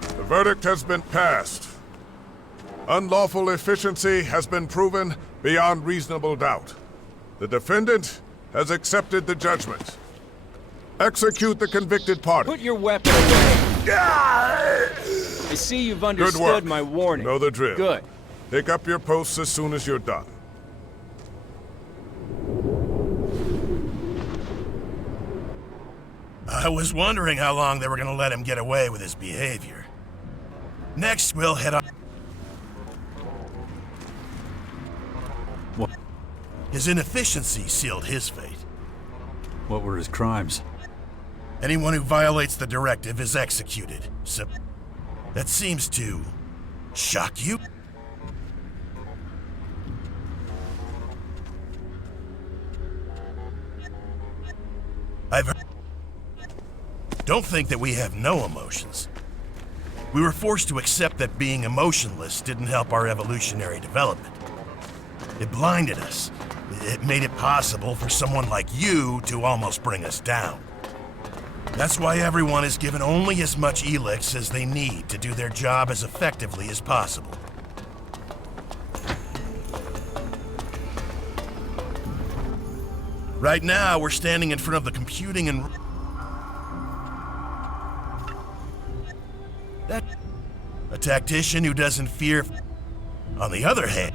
The verdict has been passed. Unlawful efficiency has been proven beyond reasonable doubt. The defendant has accepted the judgment. Execute the convicted party. Put your weapon away. I see you've understood my warning. Know the drill. Good. Pick up your posts as soon as you're done. I was wondering how long they were going to let him get away with his behavior. Next, we'll head on... What? His inefficiency sealed his fate. What were his crimes? Anyone who violates the directive is executed. So, that seems to... shock you? I've heard... Don't think that we have no emotions. We were forced to accept that being emotionless didn't help our evolutionary development. It blinded us. It made it possible for someone like you to almost bring us down. That's why everyone is given only as much Elex as they need to do their job as effectively as possible. Right now, we're standing in front of the computing and... That... A tactician who doesn't fear... On the other hand...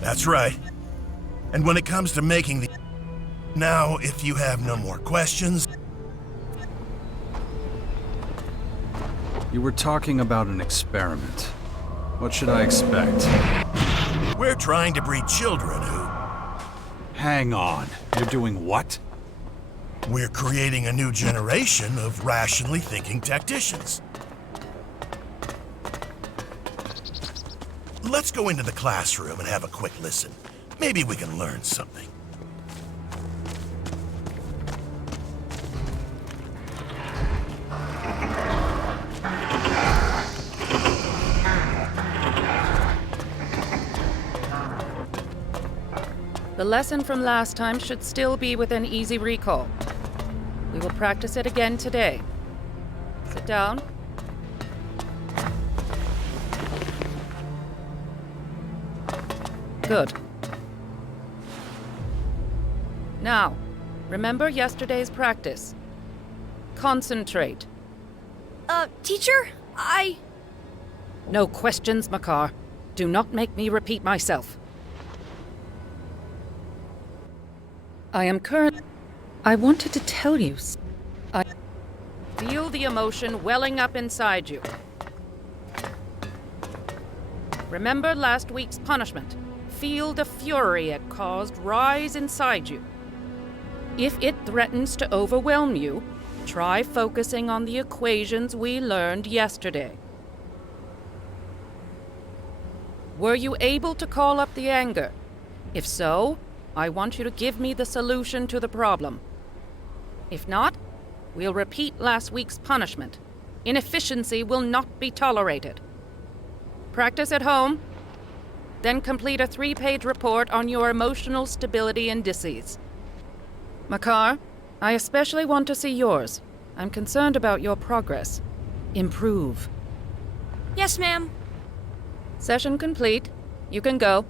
That's right. And when it comes to making the... Now, if you have no more questions... You were talking about an experiment. What should I expect? We're trying to breed children who... Hang on. You're doing what? We're creating a new generation of rationally thinking tacticians. Let's go into the classroom and have a quick listen. Maybe we can learn something. The lesson from last time should still be within easy recall. We will practice it again today. Sit down. Good. Now, remember yesterday's practice. Concentrate. Teacher, No questions, Makar. Do not make me repeat myself. I wanted to tell you Feel the emotion welling up inside you. Remember last week's punishment. Feel the fury it caused rise inside you. If it threatens to overwhelm you, try focusing on the equations we learned yesterday. Were you able to call up the anger? If so, I want you to give me the solution to the problem. If not, we'll repeat last week's punishment. Inefficiency will not be tolerated. Practice at home, then complete a 3-page report on your emotional stability indices. Makar, I especially want to see yours. I'm concerned about your progress. Improve. Yes, ma'am. Session complete. You can go.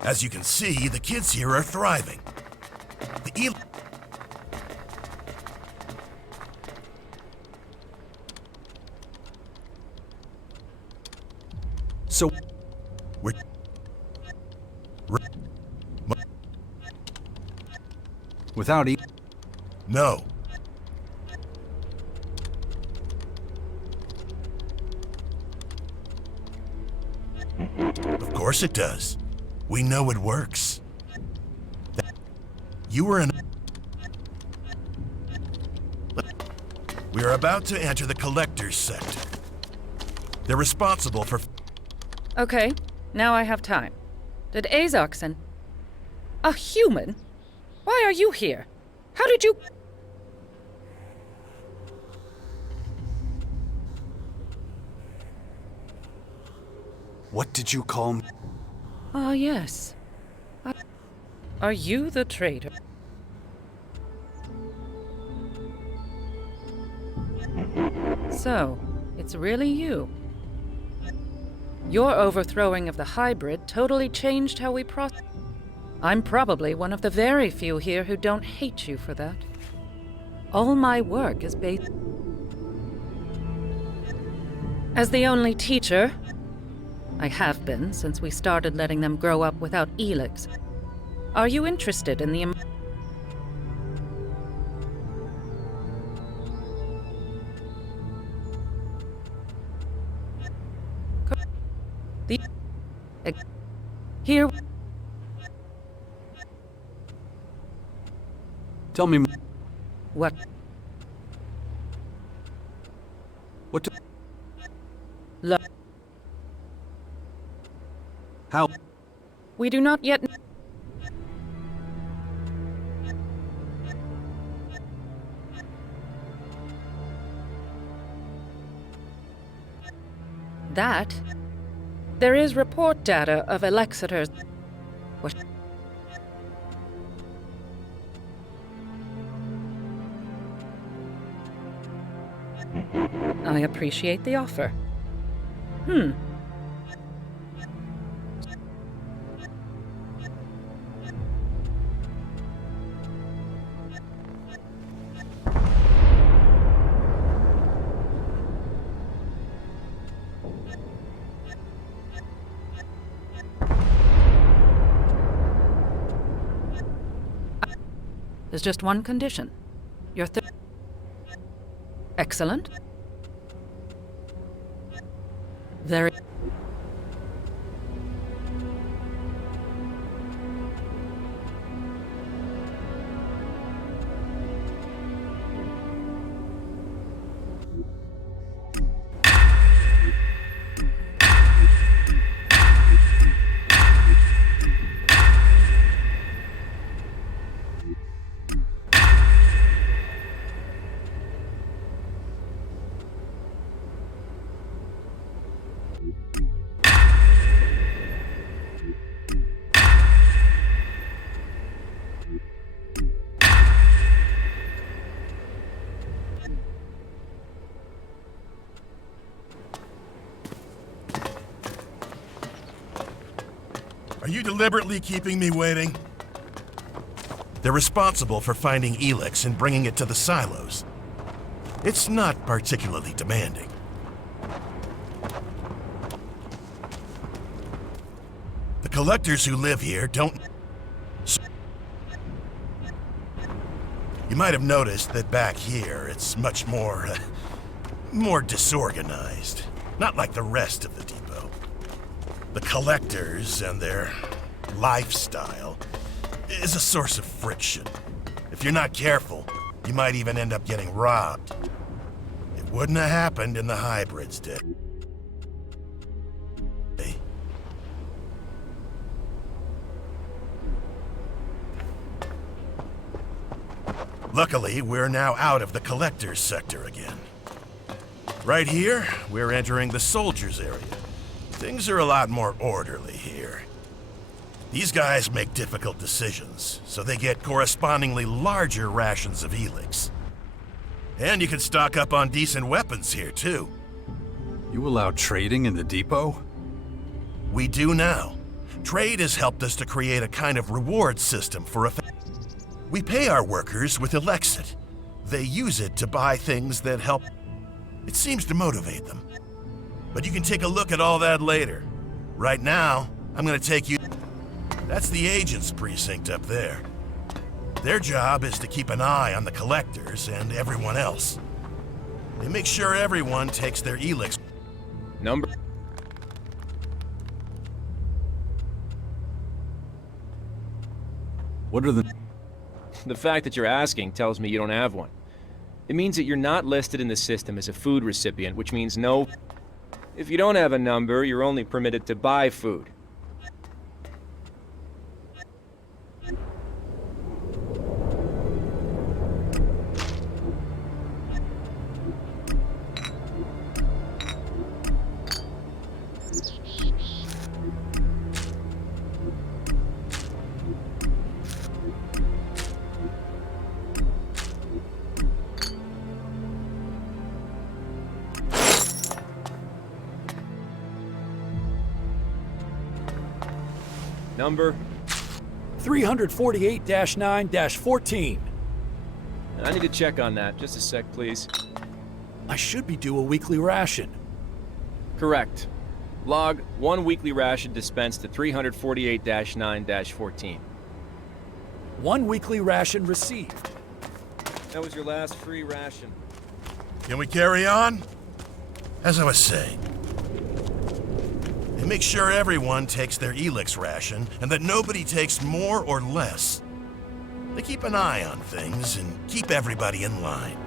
As you can see, the kids here are thriving. The So, we're without No. Of course it does. We know it works. You were in... We are about to enter the collector's sector. They're responsible for... Okay, now I have time. Did Azoxen... A human? Why are you here? How did you... What did you call me? Ah, yes. Are you the traitor? So, it's really you. Your overthrowing of the hybrid totally changed how we process. I'm probably one of the very few here who don't hate you for that. All my work is based... As the only teacher, I have been since we started letting them grow up without Elex. Are you interested in the... Here... Tell me... What? What to... How? We do not yet... That? There is report data of Elexiters. What? I appreciate the offer. There's just one condition. Your Excellent. Very... Are you deliberately keeping me waiting? They're responsible for finding Elex and bringing it to the silos. It's not particularly demanding. The collectors who live here don't... You might have noticed that back here, it's much more disorganized. Not like the rest of the depot. The collectors and their lifestyle is a source of friction. If you're not careful, you might even end up getting robbed. It wouldn't have happened in the hybrids, did it? Luckily, we're now out of the collector's sector again. Right here, we're entering the soldiers' area. Things are a lot more orderly here. These guys make difficult decisions, so they get correspondingly larger rations of Elex. And you can stock up on decent weapons here, too. You allow trading in the depot? We do now. Trade has helped us to create a kind of reward system for we pay our workers with Elexit. They use it to buy things that help. It seems to motivate them. But you can take a look at all that later. Right now, I'm gonna take you. That's the agent's precinct up there. Their job is to keep an eye on the collectors and everyone else. They make sure everyone takes their Elex. Number. What are the... The fact that you're asking tells me you don't have one. It means that you're not listed in the system as a food recipient, which means no... If you don't have a number, you're only permitted to buy food. Number? 348-9-14. I need to check on that. Just a sec, please. I should be due a weekly ration. Correct. Log 1 weekly ration dispensed to 348-9-14. 1 weekly ration received. That was your last free ration. Can we carry on? As I was saying, they make sure everyone takes their Elex ration and that nobody takes more or less. They keep an eye on things and keep everybody in line.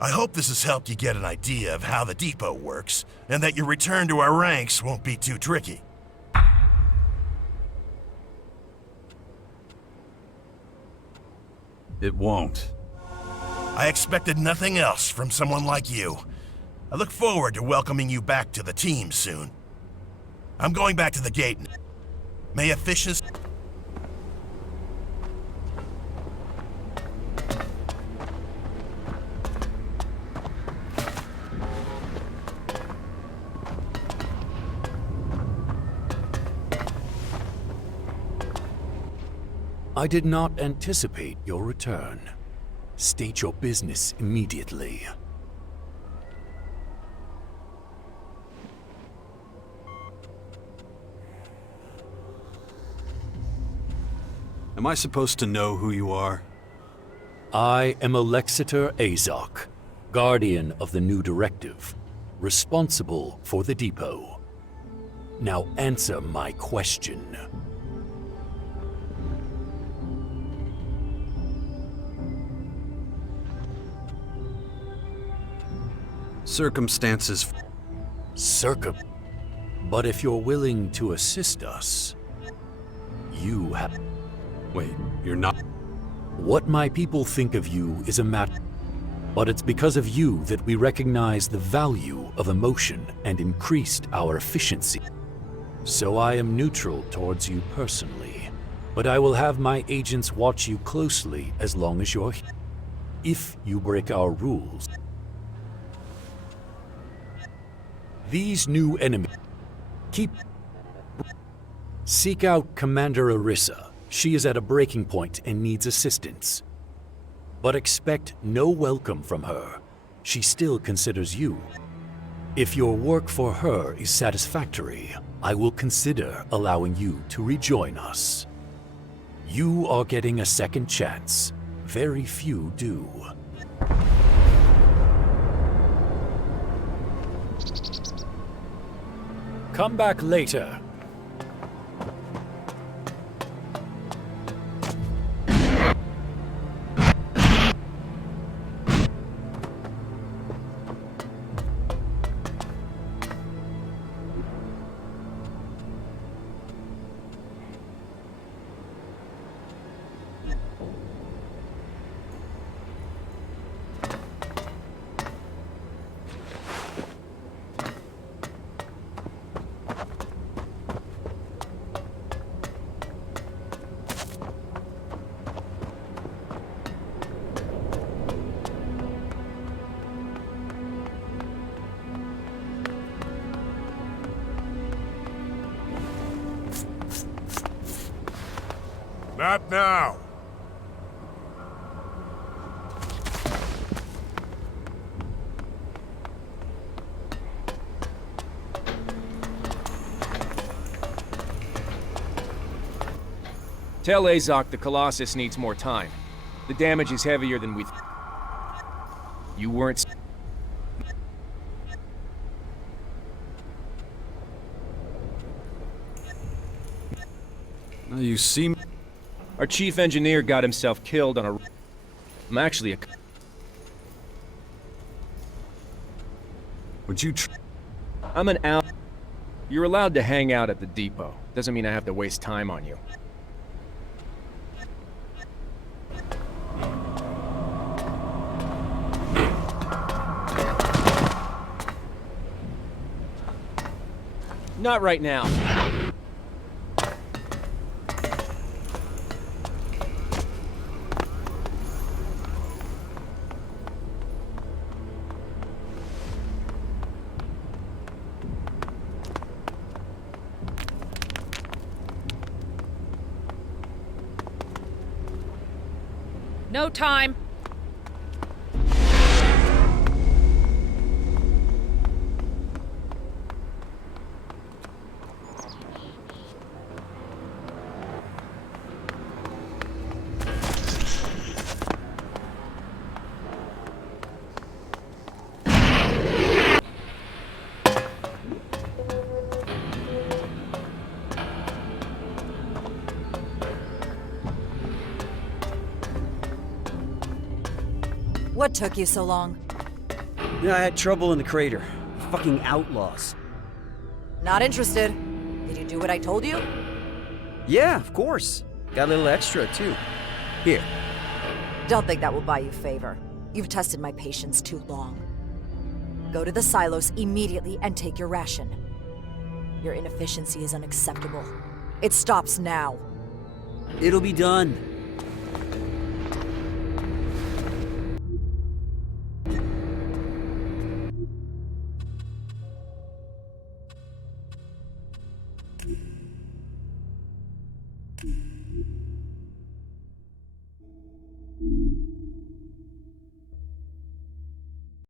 I hope this has helped you get an idea of how the depot works, and that your return to our ranks won't be too tricky. It won't. I expected nothing else from someone like you. I look forward to welcoming you back to the team soon. I'm going back to the gate. May efficiency... I did not anticipate your return. State your business immediately. Am I supposed to know who you are? I am Alexiter Azok, Guardian of the New Directive, responsible for the depot. Now answer my question. Circumstances... But if you're willing to assist us, you have... Wait, you're not... What my people think of you is a matter... But it's because of you that we recognize the value of emotion and increased our efficiency. So I am neutral towards you personally, but I will have my agents watch you closely as long as you're here. If you break our rules, these new enemies seek out Commander Arissa. She is at a breaking point and needs assistance. But expect no welcome from her. She still considers you. If your work for her is satisfactory, I will consider allowing you to rejoin us. You are getting a second chance. Very few do. Come back later. Not now. Tell Azok the Colossus needs more time. The damage is heavier than we You weren't... You seem... Our chief engineer got himself killed on a... I'm actually a... Would you I'm an out... You're allowed to hang out at the depot. Doesn't mean I have to waste time on you. Not right now. No time. What took you so long? Yeah, I had trouble in the crater. Fucking outlaws. Not interested. Did you do what I told you? Yeah, of course. Got a little extra, too. Here. Don't think that will buy you favor. You've tested my patience too long. Go to the silos immediately and take your ration. Your inefficiency is unacceptable. It stops now. It'll be done.